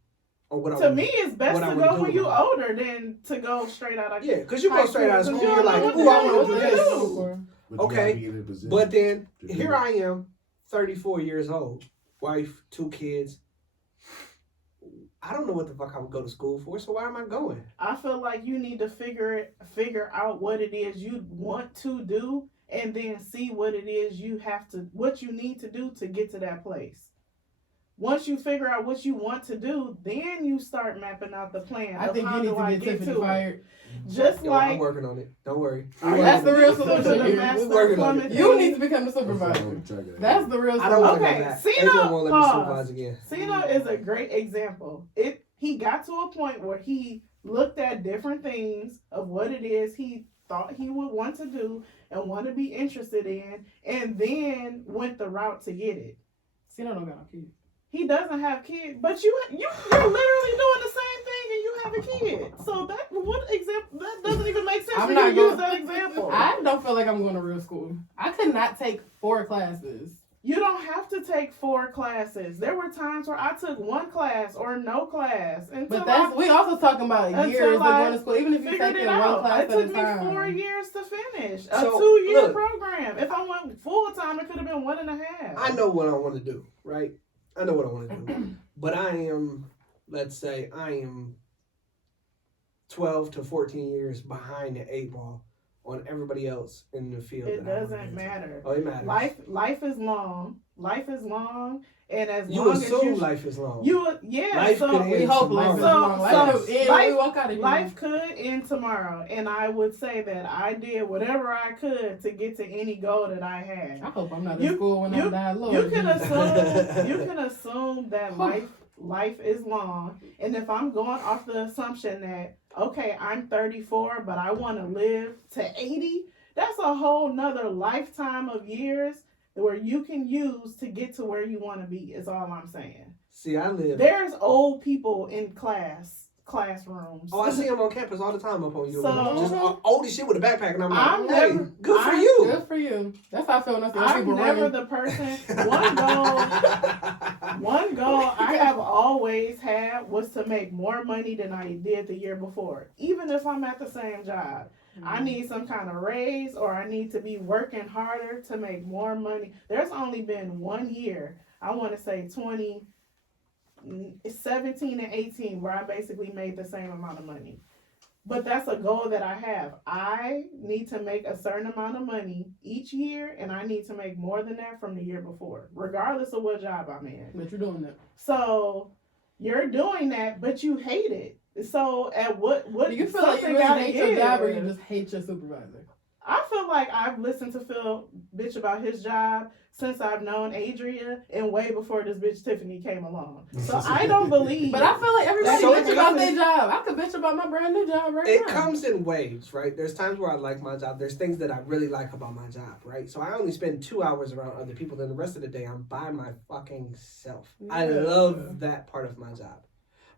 on what I To want. me, it's best what to I wanna go do when you about older than to go straight out of Yeah, because you high go straight out of school, school, you you're don't like, know ooh, what I the want to hell do you this. wanna do. But you Okay, gotta be in a position But then to do here it. I am, 34 years old, wife, 2 kids. I don't know what the fuck I would go to school for, so why am I going? I feel like you need to figure out what it is you want to do, and then see what it is what you need to do to get to that place. Once you figure out what you want to do, then you start mapping out the plan. I of think how you need do to I get Tiffany to it. fired. Just Yo, I'm like working on it. Don't worry. That's the real to solution the here. master We're working on it. plumbing You thing. need to become the That's supervisor. what I'm trying to- That's the real I don't want solution. to Okay, go back. Cena, Adrian won't let me pause. supervise again. Cena is a great example. He got to a point where he looked at different things of what it is he thought he would want to do and want to be interested in, and then went the route to get it. See, I don't got no kids. He doesn't have kids, but you're literally doing the same thing and you have a kid. So that doesn't even make sense I'm for not you to use going- that example. I don't feel like I'm going to real school. I could not take 4 classes. You don't have to take 4 classes. There were times where I took 1 class or no class. But we also talking about Until years of I going to school. Even if you figured take it in one out. class It at a took me time. 4 years to finish a So, 2-year look. program. If I went full time, it could have been 1.5. I know what I want to do, right? I know what I want to do. But let's say I am 12 to 14 years behind the 8 ball on everybody else in the field. It that I wanna doesn't get to. matter. Oh, it matters. Life is long. Life is long, and as You long as assume you life is long. yeah. Life could We end hope life is tomorrow. long. Life So, could end when life- we walk out of here. Life could end tomorrow, and I would say that I did whatever I could to get to any goal that I had. I hope I'm not You- in school when I die. Lord. You can Jesus. assume that life is long, and if I'm going off the assumption that okay, I'm 34, but I want to live to 80, that's a whole nother lifetime of years where you can use to get to where you want to be. Is all I'm saying. See, I live. There's old people in classrooms. Oh, I see him on campus all the time up on you. So- Just old as shit with a backpack, and I'm like, I'm hey, never- good for I'm you. Good for you. That's how I feel when I see I'm people never running. the person. One goal I have always had was to make more money than I did the year before. Even if I'm at the same job, I need some kind of raise or I need to be working harder to make more money. There's only been 1 year, I want to say 2017 and 18, where I basically made the same amount of money. But that's a goal that I have. I need to make a certain amount of money each year, and I need to make more than that from the year before, regardless of what job I'm in. But you're doing that. So you're doing that, but you hate it. So at what Do you feel like you something really gotta hate your job or you give. just hate your supervisor? I feel like I've listened to Phil bitch about his job since I've known Adria and way before this bitch Tiffany came along. So I don't believe. But I feel like everybody So bitch about their job. I could bitch about my brand new job right It now. comes in waves, right? There's times where I like my job. There's things that I really like about my job, right? So I only spend 2 hours around other people. Then the rest of the day, I'm by my fucking self. I Yeah. love that part of my job.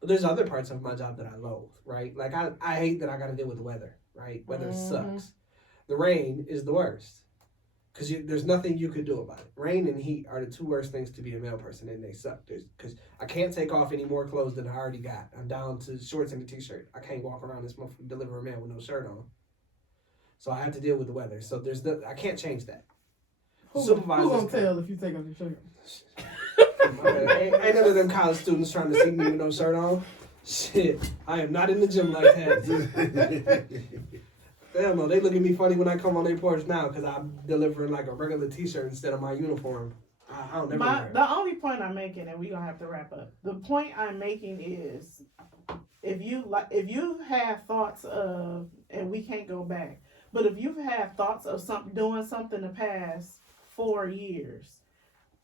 But there's other parts of my job that I loathe, right? Like I hate that I got to deal with the weather, right? Weather Mhm. sucks. The rain is the worst. Because there's nothing you could do about it. Rain and heat are the two worst things to be a male person, and they suck. Because I can't take off any more clothes than I already got. I'm down to shorts and a t-shirt. I can't walk around this motherfucker deliver a mail with no shirt on. So I have to deal with the weather. So I can't change that. Who gonna tell if you take off your shirt? Ain't none of them college students trying to see me with no shirt on. Shit, I am not in the gym like that. Hell no, they look at me funny when I come on their porch now because I'm delivering like a regular t-shirt instead of my uniform. I don't never wear it. The only point I'm making, and we're gonna have to wrap up. The point I'm making is, if you've had thoughts of, and we can't go back, but if you've had thoughts of doing something the past 4 years,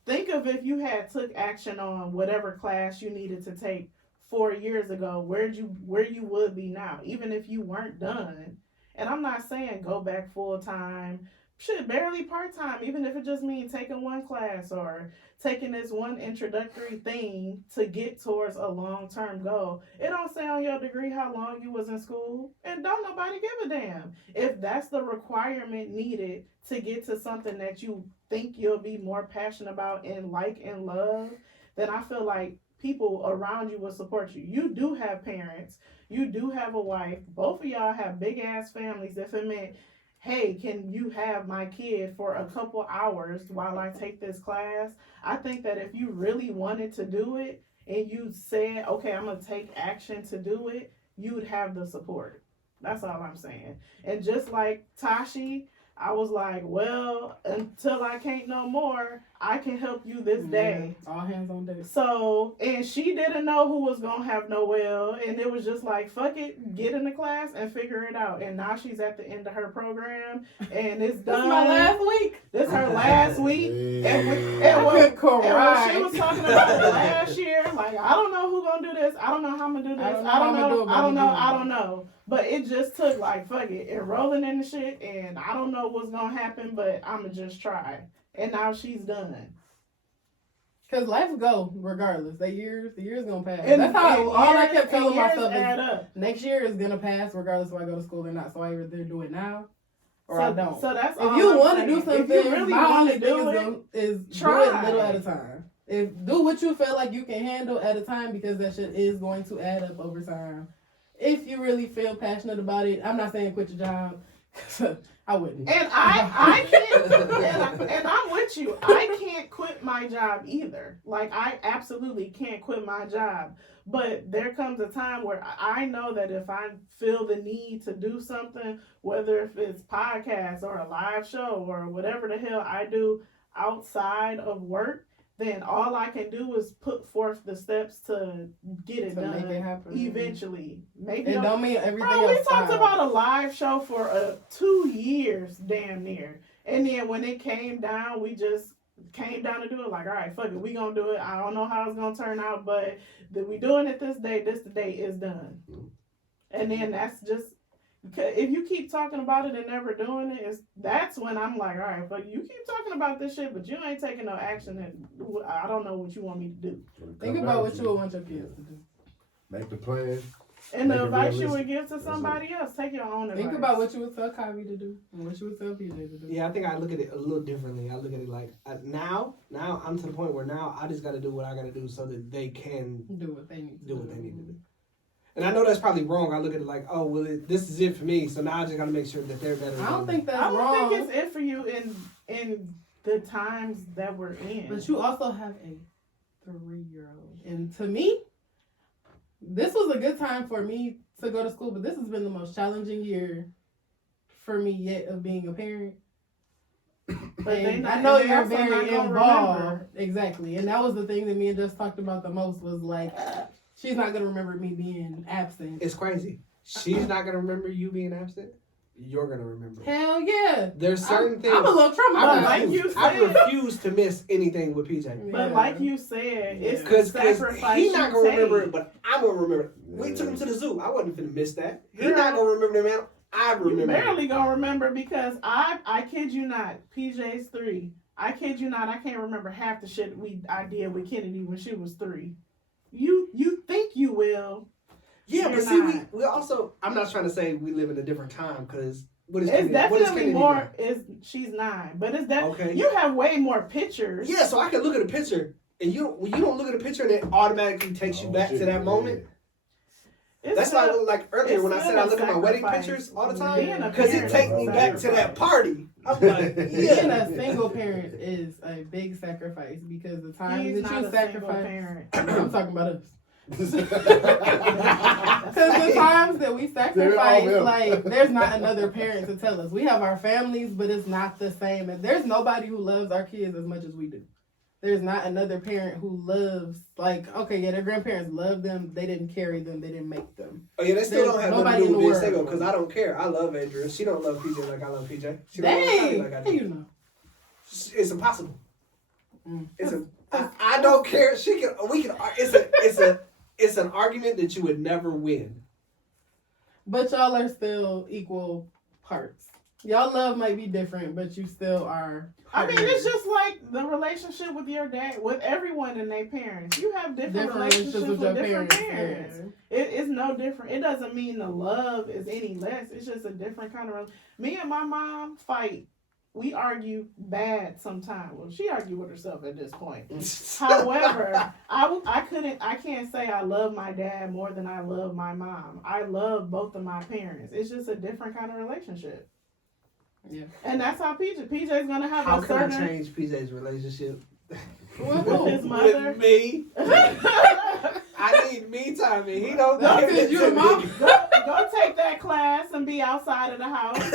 think of if you had took action on whatever class you needed to take 4 years ago, where you would be now, even if you weren't done. And I'm not saying go back full time, shit, barely part time, even if it just means taking one class or taking this one introductory thing to get towards a long-term goal. It don't say on your degree how long you was in school, and don't nobody give a damn. If that's the requirement needed to get to something that you think you'll be more passionate about and like and love, then I feel like people around you will support you. You do have parents. You do have a wife. Both of y'all have big ass families. If it meant, hey, can you have my kid for a couple hours while I take this class? I think that if you really wanted to do it and you said, okay, I'm going to take action to do it, you would have the support. That's all I'm saying. And just like Tashi, I was like, well, until I can't no more, I can help you this day. All hands on deck. So, and she didn't know who was going to have Noel. And it was just like, fuck it, get in the class and figure it out. And now she's at the end of her program and it's done. This is my last week. This is her last week. And when she was talking about it last year, like, I don't know who's going to do this. I don't know how I'm going to do this. I don't know. But it just took like, fuck it, enrolling in the shit, and I don't know what's gonna happen, but I'ma just try. And now she's done. Cause life go regardless. The years gonna pass. And that's how all I kept telling myself add is up. Next year is gonna pass regardless if I go to school or not. So I either do it now or I don't. So that's if you want to do something, if you really my only do thing is try. do it little at a time. Do what you feel like you can handle at a time, because that shit is going to add up over time. If you really feel passionate about it, I'm not saying quit your job. I wouldn't. And I can't, and I'm with you. I can't quit my job either. Like, I absolutely can't quit my job. But there comes a time where I know that if I feel the need to do something, whether if it's podcast or a live show or whatever the hell I do outside of work, then all I can do is put forth the steps to get it done. Make it happen. Eventually. Maybe it don't mean everything else. We talked fine. about a live show for 2 years, damn near. And then when it came down, we just came down to do it. Like, all right, fuck it, we gonna do it. I don't know how it's gonna turn out, but we doing it this day. This the day is done. And then that's just, if you keep talking about it and never doing it, that's when I'm like, all right, but you keep talking about this shit, but you ain't taking no action, and I don't know what you want me to do. Think about what you would want your kids to do. Make the plan. And the advice you would give to somebody else, take your own advice. Think about what you would tell Kyrie to do and what you would tell PJ to do. Yeah, I think I look at it a little differently. I look at it like, now I'm to the point where now I just got to do what I got to do so that they can do what they need to do. And I know that's probably wrong. I look at it like, oh, well, this is it for me. So now I just got to make sure that they're better. I don't think that's wrong. I don't think wrong. it's it for you in the times that we're in. But you also have a 3-year-old. And to me, this was a good time for me to go to school, but this has been the most challenging year for me yet of being a parent. But I know you're very involved. Exactly. And that was the thing that me and Just talked about the most, was like, she's not going to remember me being absent. It's crazy. She's not going to remember you being absent. You're going to remember. Hell yeah. There's certain things. I'm a little traumatized. I refuse to miss anything with PJ. But like you said, it's because sacrifice. He's not going to remember it, but I'm going to remember it. We took him to the zoo. I wasn't finna miss that. He's not going to remember the man. I remember. You barely going to remember, because I kid you not, PJ's 3. I kid you not, I can't remember half the shit I did with Kennedy when she was 3. You think you will. Yeah, You're but see, not. we also, I'm not trying to say we live in a different time, because What is It's Kennedy? What is definitely Kennedy more. now? Is she's 9, but it's that Okay. you have way more pictures. Yeah, so I can look at a picture, and when you don't look at a picture, and it automatically takes you back to that moment. It's That's why I still- look like earlier it's when I said still I a look at my wedding sacrifice. pictures all the Being time, a because it parent takes is a me back to that sacrifice. party. I'm like, Being yeah. a single parent is a big sacrifice because the times He's that not you a single sacrifice. parent. I'm talking about us. Because Because the times that we They're all sacrifice, them. like, there's not another parent to tell us. We have our families, but it's not the same. And there's nobody who loves our kids as much as we do. There's not another parent who loves, like, okay, yeah, their grandparents love them. They didn't carry them. They didn't make them. Oh yeah, they still There's don't have nobody nothing to in do the with this world. because I don't care. I love Adrian. She don't love PJ like I love PJ. She don't love Kylie Dang, like I how do. you know? It's impossible. Mm. I don't care. She can. We can. It's an argument that you would never win. But y'all are still equal parts. Y'all love might be different, but you still are. I mean, it's just like the relationship with your dad, with everyone and their parents. You have different relationships with your different parents. parents. It's no different. It doesn't mean the love is any less. It's just a different kind of. Me and my mom fight. We argue bad sometimes. Well, she argued with herself at this point. However, I can't say I love my dad more than I love my mom. I love both of my parents. It's just a different kind of relationship. Yeah. And that's how PJ's gonna have How a can I certain change PJ's relationship with his mother. with me? I need me time, and he don't No, give 'cause it you to the mom. me. Go take that class and be outside of the house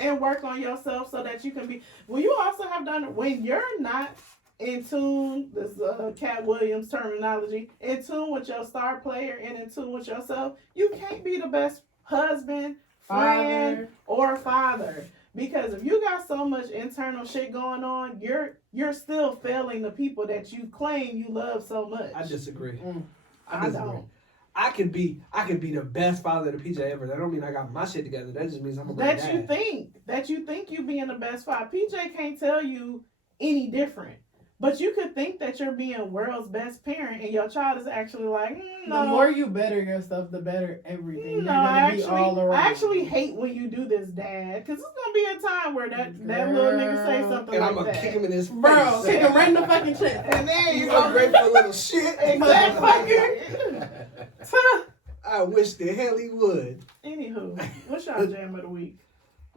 and work on yourself so that you can be. Well, you also have done when you're not in tune. This Cat Williams terminology. In tune with your star player and in tune with yourself. You can't be the best husband, friend, or father. Because if you got so much internal shit going on, you're still failing the people that you claim you love so much. I disagree. I disagree. don't. I could be the best father to PJ ever. That don't mean I got my shit together. That just means I'm a great dad. You think you being the best father. PJ can't tell you any different. But you could think that you're being world's best parent, and your child is actually like, no. The more you better yourself, the better everything. No, You're gonna be all around. I actually hate when you do this, Dad, because it's gonna be a time where that little nigga say something And like I'm gonna that. kick him in his face. Bro, kick him right in the fucking chest. And then You you go, ungrateful little shit. exactly. I wish the hell he would. Anywho, what's your jam of the week?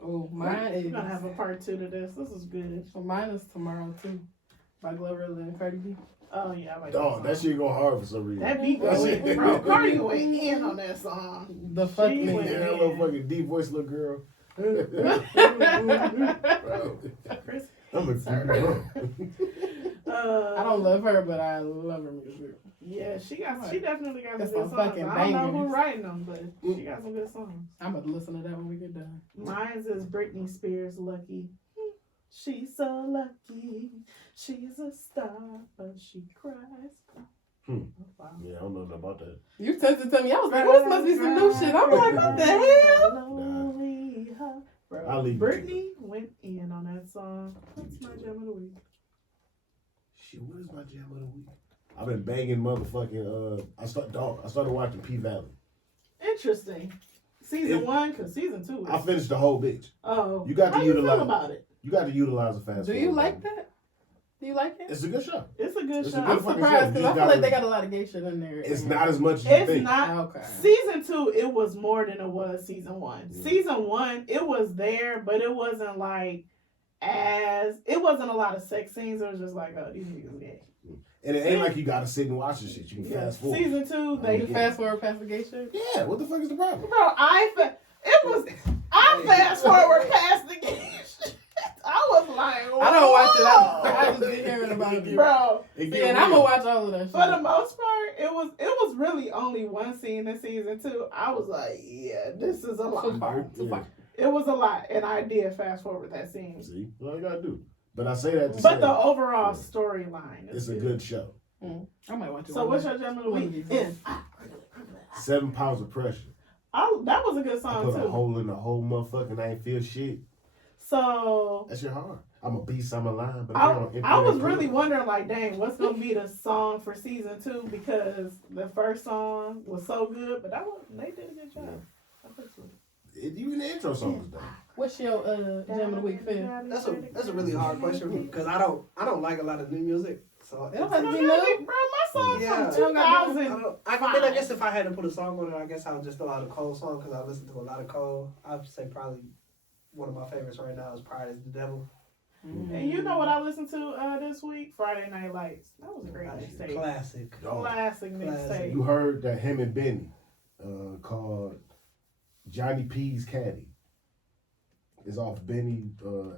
Oh, mine is. We're gonna have a part 2 to this. This is good. So mine is Tomorrow too, by Glorilla and Cardi B. Oh yeah, I like Dog, that song. shit go hard for some reason. That beat That goes shit- in. Bro, Cardi went in on that song. The fuck She me. went- Yeah, that little fucking deep voice little girl. Bro, Chris, I'm a Sorry. I don't love her, but I love her music. Yeah, she definitely got some That's good some songs. fucking I don't know who bangers. writing them, but she got some good songs. I'm about to listen to that when we get done. Mine's is Britney Spears, Lucky. She's so lucky. She's a star, but she cries. Hmm. Oh, wow. Yeah, I don't know nothing about that. You sent it to me. I was like, well, this must be some new shit. I'm like, what the hell? Lonely heart. Bro, I'll leave it Britney went in on that song. That's my jam of the week. Shit, what is my jam of the week? I've been banging motherfucking. I started watching P Valley. Interesting. Season 1, because season 2 is... I finished the whole bitch. Oh. You got to How you utilize- feel about it? You got to utilize a fast. Do you like that? Do you like it? It's a good show. It's a good It's a show. good I'm fucking surprised show. because You I feel gotta- like they got a lot of gay shit in there. It's not as much as you It's think. not. Okay. Season 2, it was more than it was season 1. Yeah. Season 1, it was there, but it wasn't like it wasn't a lot of sex scenes. It was just like, oh, these niggas gay. And it ain't like you got to sit and watch this shit. You can Yeah. fast forward. Season 2, they You fast forward past the gay shit? Yeah, what the fuck is the problem? bro, I fast forward past the gay shit. I was like, whoa. I don't watch it. I just been hearing about it. Bro, It See, get and I'm gonna real. watch all of that shit. for the most part, it was really only one scene in season 2. I was like, yeah, this is a Too lot. far. Too Yeah. far. It was a lot, and I did fast forward that scene. See, what I gotta do. But I say that to But say the overall storyline it's is a good show. I might watch it. So one what's day. your jam of the One of week? these Is days. 7 pounds of pressure. that was a good I song put a too. hole in the whole motherfucking. I ain't feel shit. So That shit hard. I'm a beast. I'm a lion. But I was really wondering, like, dang, what's gonna be the song for season 2? Because the first song was so good, but they did a good job. I think so. Even the intro song was done. What's your jam of the week, Phil? That's a really hard question because I don't like a lot of new music. So It don't have to Bro, be new. my song Yeah. from 2000. I guess if I had to put a song on it, I guess I would just throw out a Cole song because I listen to a lot of Cole. I'd say probably one of my favorites right now is Pride is the Devil. And you know what I listened to this week? Friday Night Lights. That was a great Classic. mixtape. Classic. Oh, Classic mixtape. you heard that him and Benny called Johnny P's Caddy. It's off Benny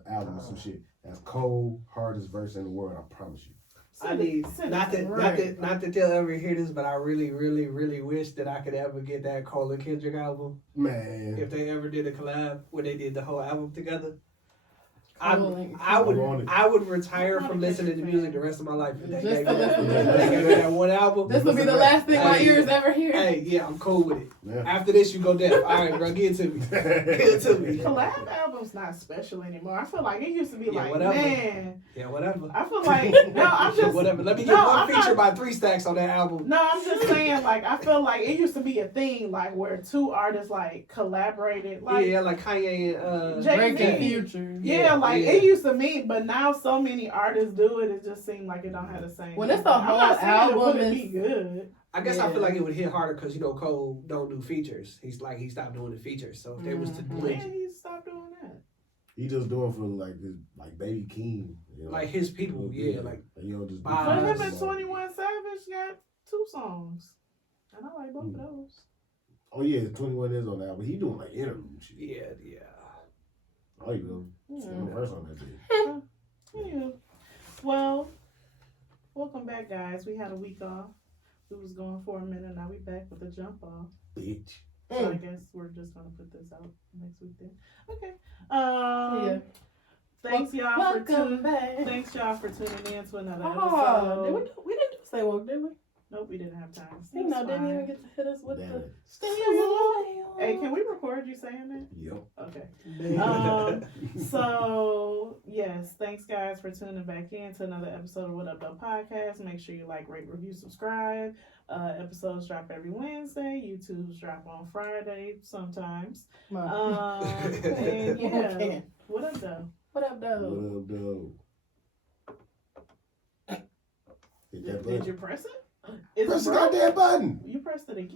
album or some shit. That's Cole, hardest verse in the world, I promise you. I need not that they'll ever hear this, but I really, really, really wish that I could ever get that Cole and Kendrick album. Man. If they ever did a collab where they did the whole album together. Cole I would retire from listening to music the rest of my life. If they gave me that one album. This will be the last thing my Hey, ears ever hear. Hey, yeah, I'm cool with it. Yeah. After this, you go deaf. All right, bro, give it to me. Give it to me. Collab album's not special anymore. I feel like it used to be Yeah, like, whatever. man. Yeah, whatever. I feel like, no, I'm just. Whatever. Let me get No, one I'm feature not- by 3 Stacks on that album. No, I'm just saying, like, I feel like it used to be a thing, like, where two artists, like, collaborated. Like, Yeah, like Kanye and Jay-Z. Drake and Future. yeah, like, yeah. it used to mean, but now so many artists do it, it just seems like it don't have the same. When it's a I'm whole not saying album it wouldn't is- be good. I guess I Yeah. feel like it would hit harder because Cole don't do features. He stopped doing the features. So if they was to do When it, he stopped doing that? He just doing for like his Baby Keem. You know? like his people, yeah, like you know, just do But But him songs. and 21 Savage got 2 songs. And I like both of those. Oh yeah, 21 is on that, but he doing like interlude shit. yeah. Oh, you know, Yeah. no verse on that bitch. Yeah. Well, welcome back, guys. We had a week off. We was gone for a minute. Now we back with a jump off. Bitch. So I guess we're just gonna put this out next week then. Okay. Yeah. Thanks y'all for Welcome tuning. back. Thanks y'all for tuning in to another Oh, episode. we didn't do Stay Woke, did we? Nope, we didn't have time. You know, didn't even get to hit us with Damn the it. Stay Hey, can we record you saying that? Yep. Okay. Um, So, yes, thanks guys for tuning back in to another episode of What Up Though Podcast. Make sure you like, rate, review, subscribe. Episodes drop every Wednesday. YouTube's drop on Friday sometimes. And yeah, Okay. what up though? What up, though? What up, though? Hit that Did button. you press it? Is Press it the broke? goddamn button. You pressed it again.